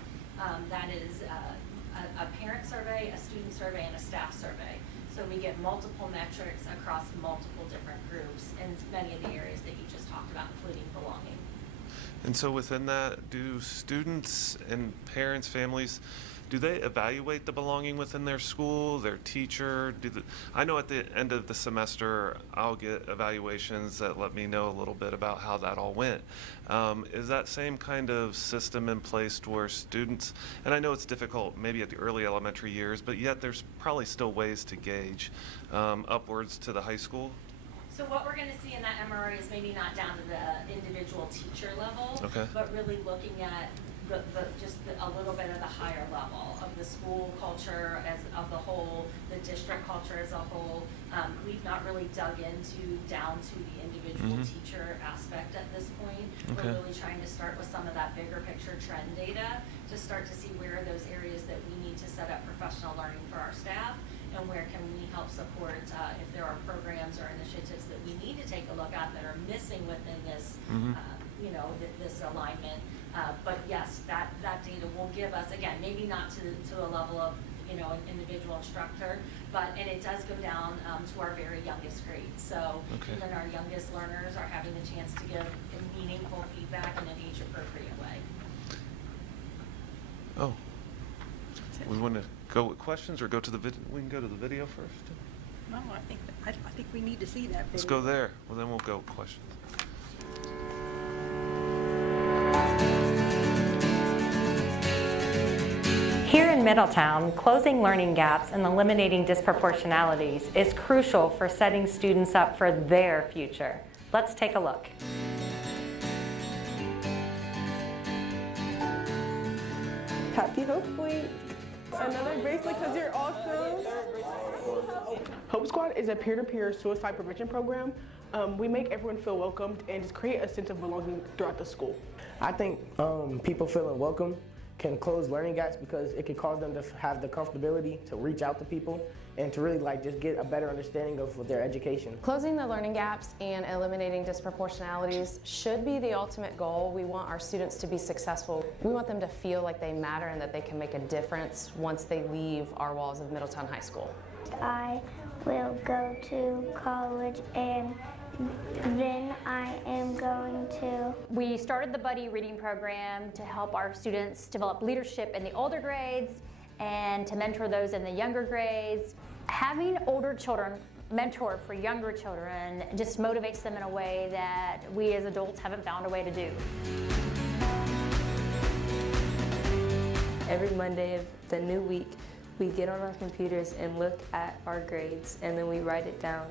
That is a parent survey, a student survey, and a staff survey. So we get multiple metrics across multiple different groups in many of the areas that you just talked about, including belonging. And so within that, do students and parents, families, do they evaluate the belonging within their school, their teacher? I know at the end of the semester, I'll get evaluations that let me know a little bit about how that all went. Is that same kind of system in place to where students, and I know it's difficult maybe at the early elementary years, but yet there's probably still ways to gauge upwards to the high school? So what we're going to see in that MRA is maybe not down to the individual teacher level, Okay. but really looking at a little bit of the higher level of the school culture as of the whole, the district culture as a whole. We've not really dug down to the individual teacher aspect at this point. Okay. We're really trying to start with some of that bigger picture trend data to start to see where are those areas that we need to set up professional learning for our staff, and where can we help support if there are programs or initiatives that we need to take a look at that are missing within this, this alignment. But yes, that data will give us, again, maybe not to a level of, an individual instructor, and it does go down to our very youngest grades. So Okay. even our youngest learners are having the chance to give meaningful feedback in an age-appropriate way. Oh. We want to go with questions or go to the video? We can go to the video first. No, I think we need to see that video. Let's go there. Well, then we'll go with questions. Here in Middletown, closing learning gaps and eliminating disproportionalities is crucial for setting students up for their future. Let's take a look. Happy Hope Week. Another bracelet because you're awesome. Hope Squad is a peer-to-peer suicide prevention program. We make everyone feel welcomed and just create a sense of belonging throughout the school. I think people feeling welcome can close learning gaps because it can cause them to have the comfortability to reach out to people and to really just get a better understanding of their education. Closing the learning gaps and eliminating disproportionalities should be the ultimate goal. We want our students to be successful. We want them to feel like they matter and that they can make a difference once they leave our walls of Middletown High School. I will go to college and then I am going to... We started the Buddy Reading Program to help our students develop leadership in the older grades and to mentor those in the younger grades. Having older children mentor for younger children just motivates them in a way that we as adults haven't found a way to do. Every Monday of the new week, we get on our computers and look at our grades, and then we write it down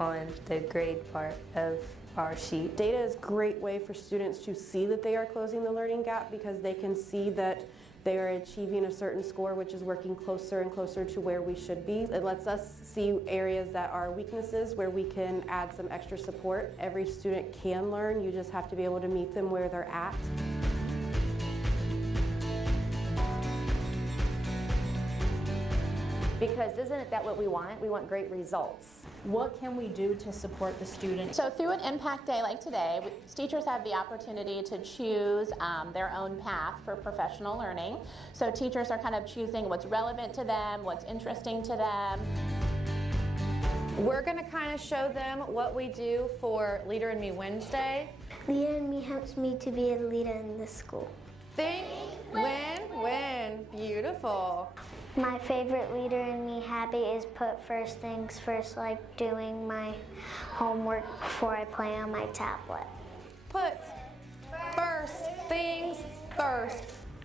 on the grade part of our sheet. Data is a great way for students to see that they are closing the learning gap because they can see that they are achieving a certain score, which is working closer and closer to where we should be. It lets us see areas that are weaknesses where we can add some extra support. Every student can learn, you just have to be able to meet them where they're at. Because isn't that what we want? We want great results. What can we do to support the students? So through an impact day like today, teachers have the opportunity to choose their own path for professional learning. So teachers are kind of choosing what's relevant to them, what's interesting to them. We're going to kind of show them what we do for Leader in Me Wednesday. Leader in Me helps me to be a leader in this school. Think, win, win. Beautiful. My favorite Leader in Me habit is put first things first, like doing my homework before I play on my tablet. Put first things first.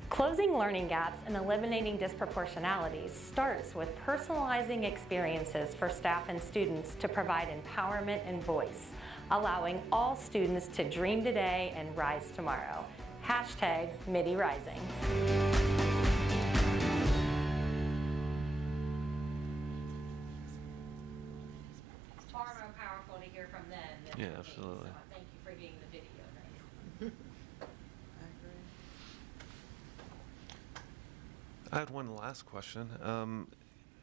Closing learning gaps and eliminating disproportionalities starts with personalizing experiences for staff and students to provide empowerment and voice, allowing all students to dream today and rise tomorrow. Hashtag Midi Rising. It's far more powerful to hear from them than from me. Absolutely. So thank you for getting the video. I had one last question.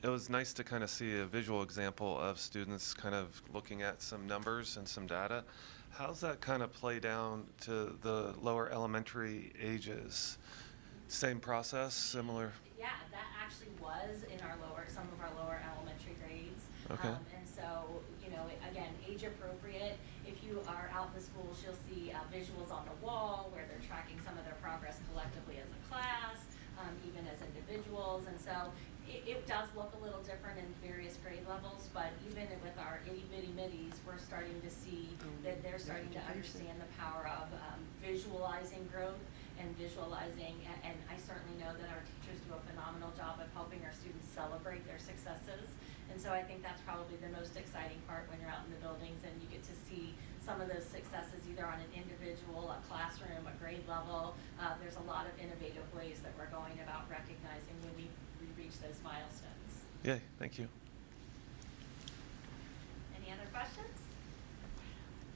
It was nice to kind of see a visual example of students kind of looking at some numbers and some data. How's that kind of play down to the lower elementary ages? Same process, similar? Yeah, that actually was in some of our lower elementary grades. Okay. And so, again, age appropriate. If you are out in the schools, you'll see visuals on the wall where they're tracking some of their progress collectively as a class, even as individuals. And so it does look a little different in various grade levels, but even with our itty bitty middies, we're starting to see that they're starting to understand the power of visualizing growth and visualizing, and I certainly know that our teachers do a phenomenal job of helping our students celebrate their successes. And so I think that's probably the most exciting part when you're out in the buildings and you get to see some of those successes either on an individual, a classroom, a grade level. There's a lot of innovative ways that we're going about recognizing when we reach those milestones. Yay, thank you. Any other questions?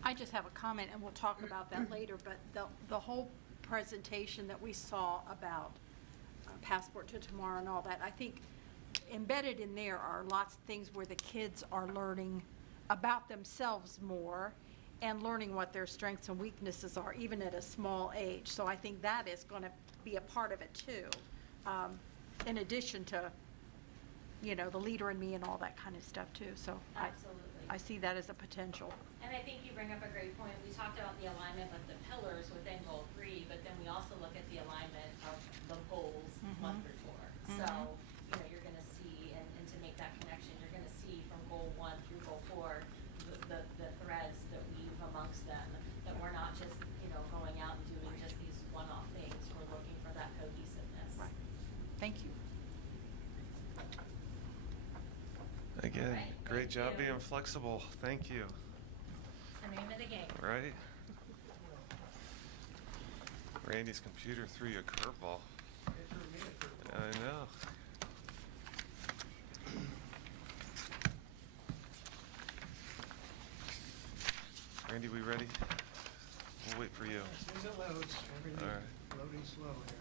I just have a comment, and we'll talk about that later, but the whole presentation that we saw about Passport to Tomorrow and all that, I think embedded in there are lots of things where the kids are learning about themselves more and learning what their strengths and weaknesses are, even at a small age. So I think that is going to be a part of it too, in addition to, the leader in me and all that kind of stuff too. So Absolutely. I see that as a potential. And I think you bring up a great point. We talked about the alignment with the pillars within Goal 3, but then we also look at the alignment of the goals 1 through 4. So, you're going to see, and to make that connection, you're going to see from Goal 1 through Goal 4 the threads that weave amongst them, that we're not just, going out and doing just these one-off things. We're looking for that cohesiveness. Right. Thank you. Again, right, great thank job you. being flexible. Thank you. It's the name of the game. Right? Randy's computer threw you a curveball. I know. Randy, we ready? We'll wait for you. As soon as it loads, everything All right. loading slow here.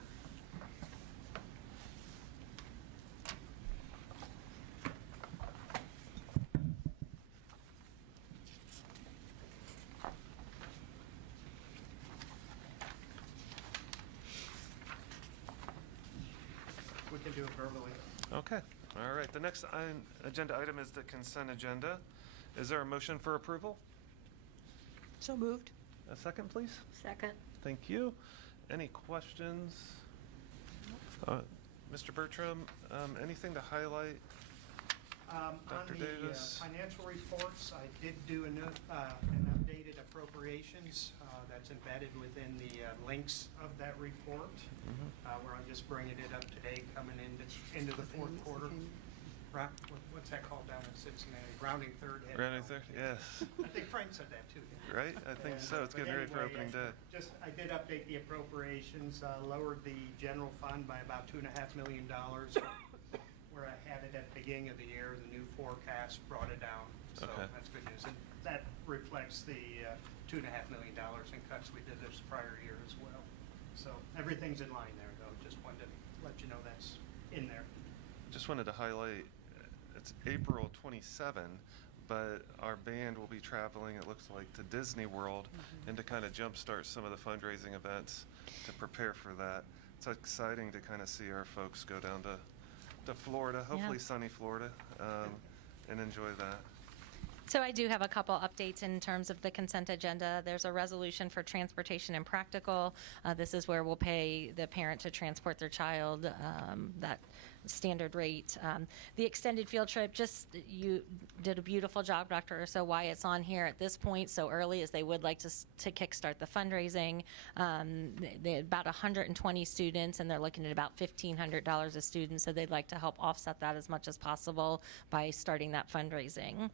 We can do it verbally. Okay. All right. The next agenda item is the consent agenda. Is there a motion for approval? So moved. A second, please. Second. Thank you. Any questions? Mr. Bertram, anything to highlight? On Dr. the Davis? financial reports, I did do an updated appropriations that's embedded within the links of that report, where I'm just bringing it up today, coming into the fourth quarter. What's that called down in Cincinnati? Rounding third. Rounding third, yes. I think Frank said that too. Didn't he? Right? I think so. It's getting ready for opening day. I did update the appropriations, lowered the general fund by about $2.5 million. Where I had it at the beginning of the year, the new forecast brought it down. So Okay. that's good news. And that reflects the $2.5 million in cuts we did this prior year as well. So everything's in line there, though. Just wanted to let you know that's in there. Just wanted to highlight, it's April 27, but our band will be traveling, it looks like, to Disney World, and to kind of jumpstart some of the fundraising events to prepare for that. It's exciting to kind of see our folks go down to Florida, hopefully sunny Florida, and enjoy that. So I do have a couple updates in terms of the consent agenda. There's a resolution for transportation and practical. This is where we'll pay the parent to transport their child. That standard rate. The extended field trip, just you did a beautiful job, Dr. Urso, why it's on here at this point so early is they would like to kickstart the fundraising. They had about 120 students, and they're looking at about $1,500 a student, so they'd like to help offset that as much as possible by starting that fundraising.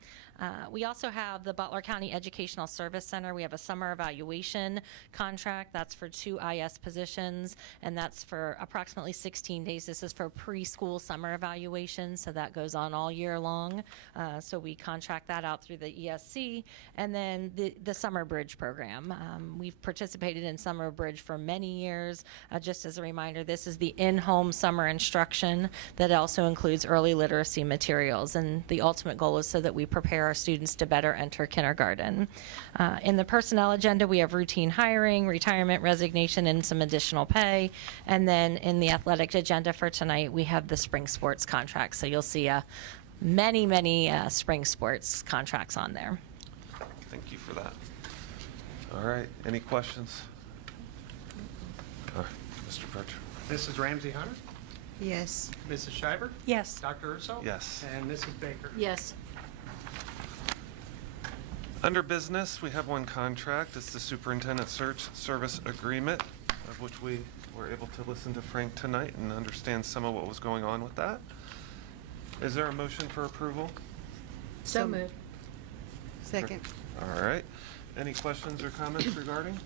We also have the Butler County Educational Service Center. We have a summer evaluation contract. That's for 2 IS positions, and that's for approximately 16 days. This is for preschool summer evaluation, so that goes on all year long. So we contract that out through the ESC. And then the Summer Bridge program. We've participated in Summer Bridge for many years. Just as a reminder, this is the in-home summer instruction that also includes early literacy materials. And the ultimate goal is so that we prepare our students to better enter kindergarten. In the personnel agenda, we have routine hiring, retirement, resignation, and some additional pay. And then in the athletic agenda for tonight, we have the spring sports contract. So you'll see many spring sports contracts on there. Thank you for that. All right, any questions? All right, Mr. Bertram. Mrs. Ramsey Hunter? Yes. Mrs. Schreiber? Yes. Dr. Urso? Yes. And Mrs. Baker? Yes. Under business, we have one contract. It's the superintendent search service agreement, of which we were able to listen to Frank tonight and understand some of what was going on with that. Is there a motion for approval? So moved. Second. All right. Any questions or comments regarding?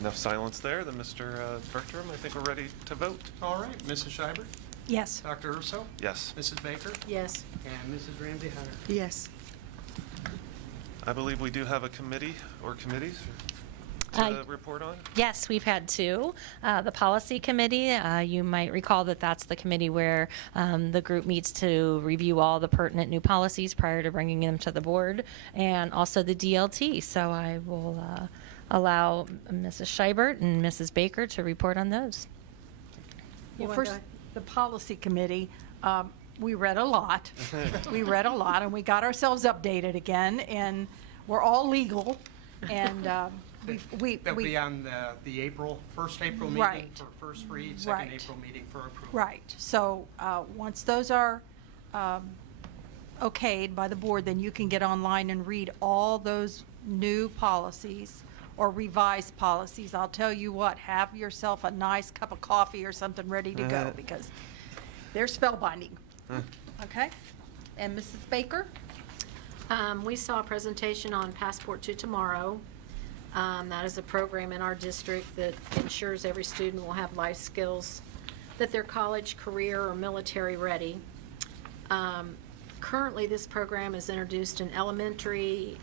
Enough silence there. Then Mr. Bertram, I think we're ready to vote. All right, Mrs. Schreiber? Yes. Dr. Urso? Yes. Mrs. Baker? Yes. And Mrs. Ramsey Hunter? Yes. I believe we do have a committee or committees to report on. Yes, we've had 2. The policy committee, you might recall that that's the committee where the group meets to review all the pertinent new policies prior to bringing them to the board, and also the DLT. So I will allow Mrs. Scheibert and Mrs. Baker to report on those. Well, first, the policy committee, we read a lot. We read a lot, and we got ourselves updated again, and we're all legal, and That'll be on the first April meeting Right. for first read, second Right. April meeting for approval. Right. So once those are okayed by the board, then you can get online and read all those new policies or revised policies. I'll tell you what, have yourself a nice cup of coffee or something ready to go, because they're spellbinding. Okay? And Mrs. Baker? We saw a presentation on Passport to Tomorrow. That is a program in our district that ensures every student will have life skills that they're college, career, or military ready. Currently, this program is introduced in elementary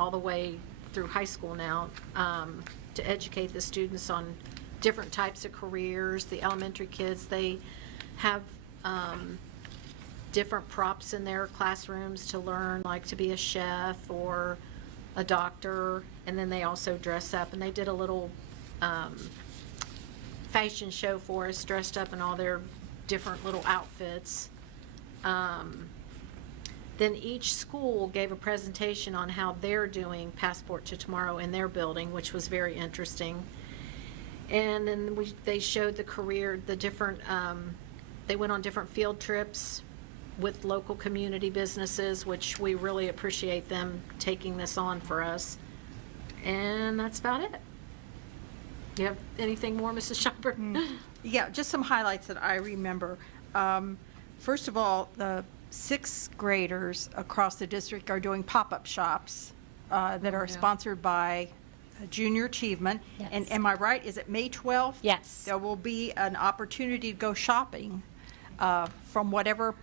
all the way through high school now to educate the students on different types of careers. The elementary kids, they have different props in their classrooms to learn, like to be a chef or a doctor, and then they also dress up, and they did a little fashion show for us, dressed up in all their different little outfits. Then each school gave a presentation on how they're doing Passport to Tomorrow in their building, which was very interesting. And then they showed the different, they went on different field trips with local community businesses, which we really appreciate them taking this on for us. And that's about it. You have anything more, Mrs. Schreiber? Yeah, just some highlights that I remember. First of all, the 6th graders across the district are doing pop-up shops that are sponsored by Junior Achievement. Yes. And am I right? Is it May 12th? Yes. There will be an opportunity to go shopping from whatever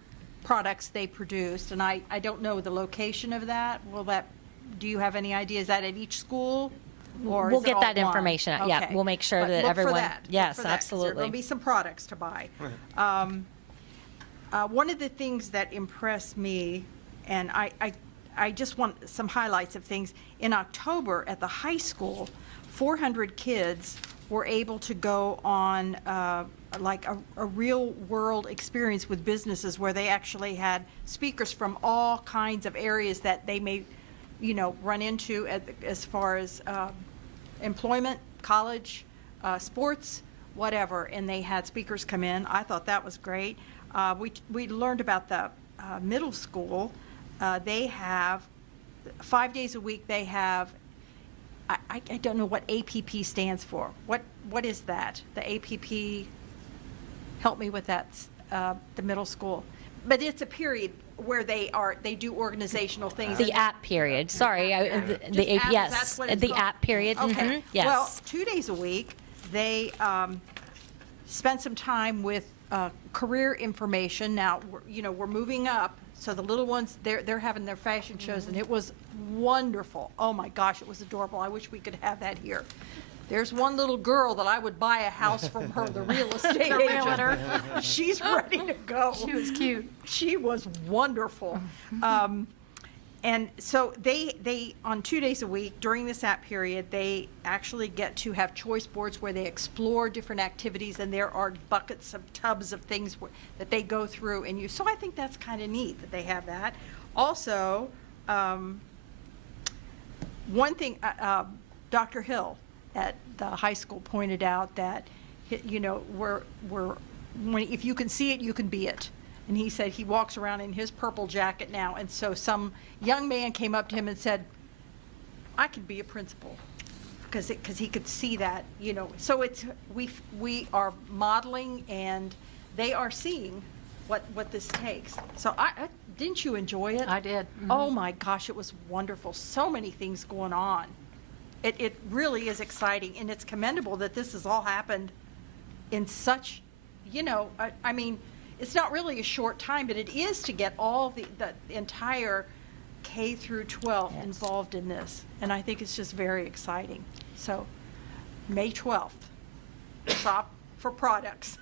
products they produced. And I don't know the location of that. Do you have any idea? Is that at each school? Or We'll is it get all that one? information out. Yeah, Okay. we'll make sure But that look for everyone. that. Look Yes, for that, 'cause absolutely. There will be some products to buy. One of the things that impressed me, and I just want some highlights of things. In October at the high school, 400 kids were able to go on like a real world experience with businesses where they actually had speakers from all kinds of areas that they may, run into as far as employment, college, sports, whatever, and they had speakers come in. I thought that was great. We learned about the middle school. They have 5 days a week. They have, I don't know what APP stands for. What is that? The APP, help me with that, the middle school. But it's a period where they do organizational things. The app period. Sorry, the Just app. app, Yes, that's what it's the called? app period. Okay. Mhm, yes. Well, 2 days a week, they spend some time with career information. Now, we're moving up, so the little ones, they're having their fashion shows, and it was wonderful. Oh my gosh, it was adorable. I wish we could have that here. There's one little girl that I would buy a house from her, the real estate The agent. realtor. She's ready to go. She was cute. She was wonderful. And so they on 2 days a week during this app period, they actually get to have choice boards where they explore different activities, and there are buckets of tubs of things that they go through and use. So I think that's kind of neat that they have that. Also, one thing, Dr. Hill at the high school pointed out that, if you can see it, you can be it. And he said he walks around in his purple jacket now, and so some young man came up to him and said, I could be a principal, because he could see that, So we are modeling, and they are seeing what this takes. So didn't you enjoy it? I did. Oh my gosh, it was wonderful. So many things going on. It really is exciting, and it's commendable that this has all happened in such, I mean, it's not really a short time, but it is to get all the entire K through 12 involved in this. And I think it's just very exciting. So, May 12th, shop for products.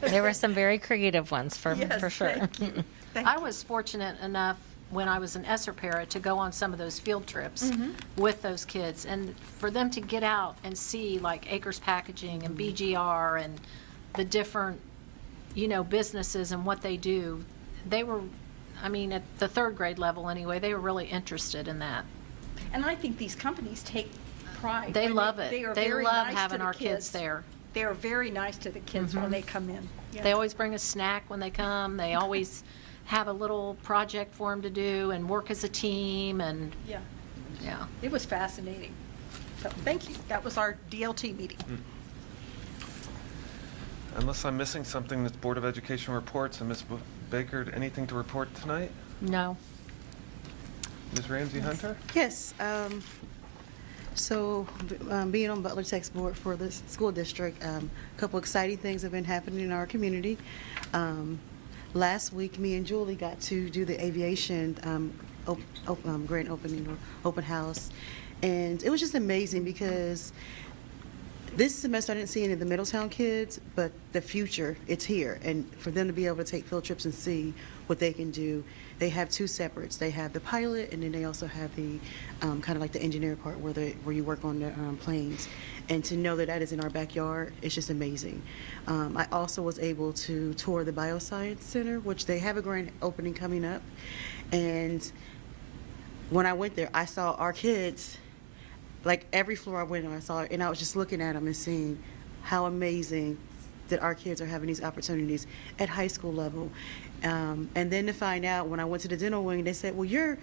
There were some very creative ones for Yes, sure. thank you. I was fortunate enough when I was in Esser Para to go on some of those field trips with those kids, and for them to get out and see like Acres Packaging and BGR and the different, businesses and what they do. They were, at the third grade level anyway, they were really interested in that. And I think these companies take pride. They I mean, love it. They are They very love nice to having the our kids there. They are very nice to the kids when they come in. Yeah. They always bring a snack when they come. They always have a little project for them to do and work as a team, and Yeah. yeah. It was fascinating. So, thank you. That was our DLT meeting. Unless I'm missing something, that's Board of Education reports, and Ms. Baker, anything to report tonight? No. Ms. Ramsey Hunter? Yes. So, being on Butler Tech's board for the school district, a couple exciting things have been happening in our community. Last week, me and Julie got to do the aviation grand opening or open house, and it was just amazing because this semester I didn't see any of the Middletown kids, but the future, it's here, and for them to be able to take field trips and see what they can do. They have two separates. They have the pilot, and then they also have the kind of like the engineer part where you work on the planes. And to know that that is in our backyard, it's just amazing. I also was able to tour the Bioscience Center, which they have a grand opening coming up. And when I went there, I saw our kids, like every floor I went on, I saw it, and I was just looking at them and seeing how amazing that our kids are having these opportunities at high school level. And then to find out when I went to the dental wing, they said, well,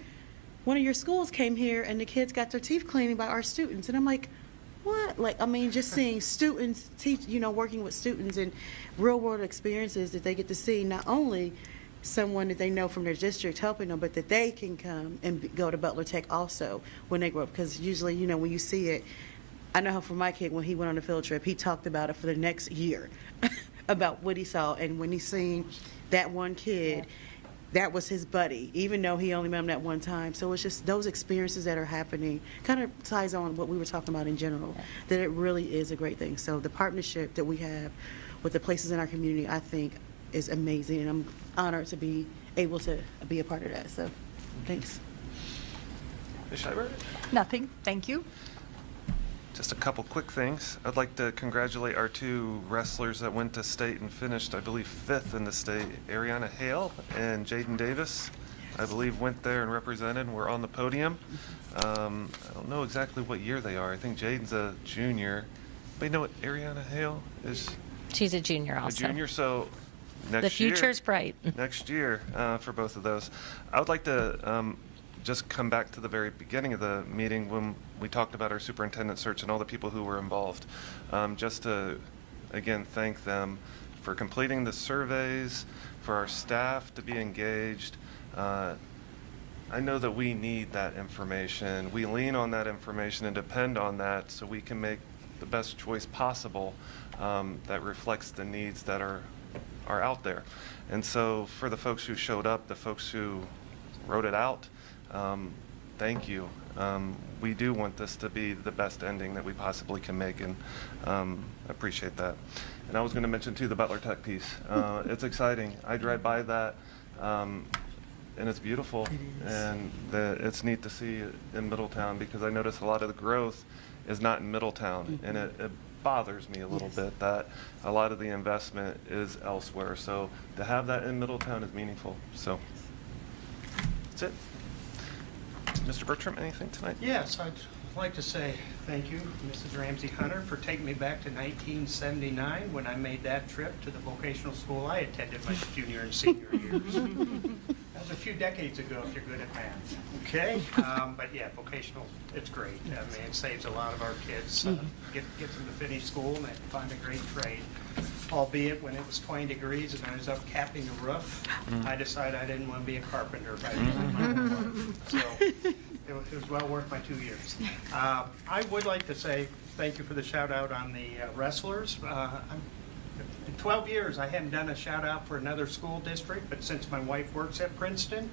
one of your schools came here and the kids got their teeth cleaned by our students. And I'm like, what? Just seeing students teach, working with students and real world experiences that they get to see, not only someone that they know from their district helping them, but that they can come and go to Butler Tech also when they grow up. Because usually, when you see it, I know how for my kid, when he went on a field trip, he talked about it for the next year about what he saw. And when he seen that one kid, that was his buddy, even though he only met him that one time. So it's just those experiences that are happening kind of ties on what we were talking about in general, that it really is a great thing. So the partnership that we have with the places in our community, I think, is amazing, and I'm honored to be able to be a part of that. So thanks. Ms. Scheibert? Nothing. Thank you. Just a couple quick things. I'd like to congratulate our two wrestlers that went to state and finished, I believe, 5th in the state. Ariana Hale and Jaden Davis, I believe, went there and represented and were on the podium. I don't know exactly what year they are. I think Jaden's a junior anybody know what Ariana Hale is? She's a junior A also. junior, so next The future's year, bright. Next year for both of those. I would like to just come back to the very beginning of the meeting when we talked about our superintendent search and all the people who were involved. Just to, again, thank them for completing the surveys, for our staff to be engaged. I know that we need that information. We lean on that information and depend on that so we can make the best choice possible that reflects the needs that are out there. And so for the folks who showed up, the folks who wrote it out, thank you. We do want this to be the best ending that we possibly can make, and appreciate that. And I was going to mention too the Butler Tech piece. It's exciting. I drive by that, and it's beautiful. It is. And it's neat to see it in Middletown, because I notice a lot of the growth is not in Middletown, and it bothers me a little bit that a lot of the investment is elsewhere. So to have that in Middletown is meaningful. So that's it. Mr. Bertram, anything tonight? Yes, I'd like to say thank you, Mrs. Ramsey Hunter, for taking me back to 1979 when I made that trip to the vocational school I attended my junior and senior years. That was a few decades ago if you're good at math. Okay? But yeah, vocational, it's great. I mean, it saves a lot of our kids, gets them to finish school and they find a great trade. Albeit when it was 20 degrees and I was up capping a roof, I decided I didn't want to be a carpenter by the end of my whole life. So it was well worth my 2 years. I would like to say thank you for the shout out on the wrestlers. In 12 years, I haven't done a shout out for another school district, but since my wife works at Princeton,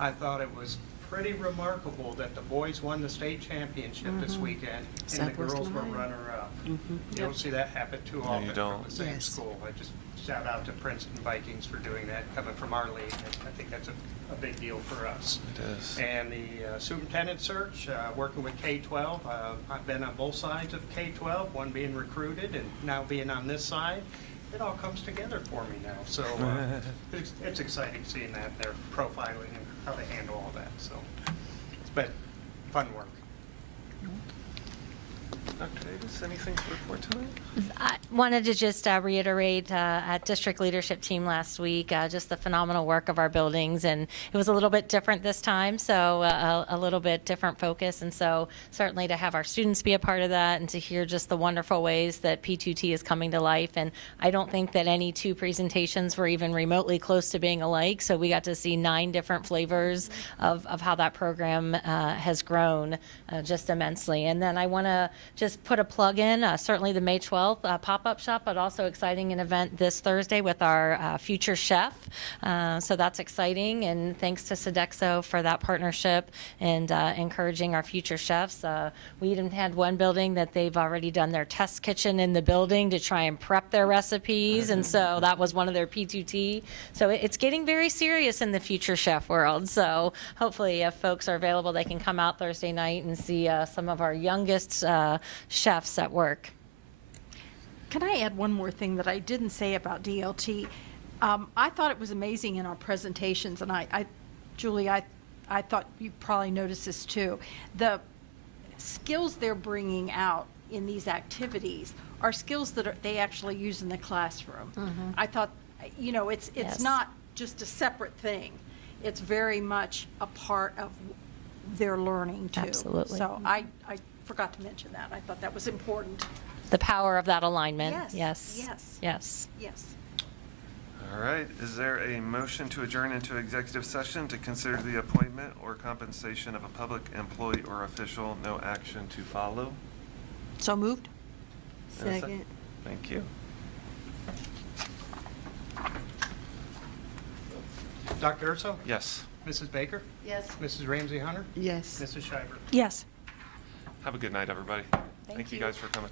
I thought it was pretty remarkable that the boys won the state championship this weekend and the Southwest girls were Ohio. runner-up. You don't see that happen too often from don't. the same Yes. school. I just shout out to Princeton Vikings for doing that, coming from our league. I think that's a big deal for us. It is. And the superintendent search, working with K-12, I've been on both sides of K-12, one being recruited and now being on this side. It all comes together for me now. So it's exciting seeing that, their profiling and how they handle all that. So it's been fun work. Dr. Davis, anything to report tonight? I wanted to just reiterate at district leadership team last week, just the phenomenal work of our buildings, and it was a little bit different this time, so a little bit different focus, and so certainly to have our students be a part of that and to hear just the wonderful ways that P2T is coming to life. And I don't think that any two presentations were even remotely close to being alike, so we got to see 9 different flavors of how that program has grown just immensely. And then I want to just put a plug in, certainly the May 12th pop-up shop, but also exciting an event this Thursday with our future chef. So that's exciting, and thanks to Sodexo for that partnership and encouraging our future chefs. We even had one building that they've already done their test kitchen in the building to try and prep their recipes, and so that was one of their P2T. So it's getting very serious in the future chef world. So hopefully if folks are available, they can come out Thursday night and see some of our youngest chefs at work. Can I add one more thing that I didn't say about DLT? I thought it was amazing in our presentations, and Julie, I thought you probably noticed this too. The skills they're bringing out in these activities are skills that they actually use in the classroom. I thought, it's Yes. not just a separate thing. It's very much a part of their learning too. Absolutely. So I forgot to mention that. I thought that was important. The power of that alignment. Yes, Yes. yes. Yes. Yes. All right, is there a motion to adjourn into executive session to consider the appointment or compensation of a public employee or official? No action to follow. So moved? And a Second. Thank you. Dr. Urso? Yes. Mrs. Baker? Yes. Mrs. Ramsey Hunter? Yes. Mrs. Shiver? Yes. Have a good night, everybody. Thank you you. guys for coming.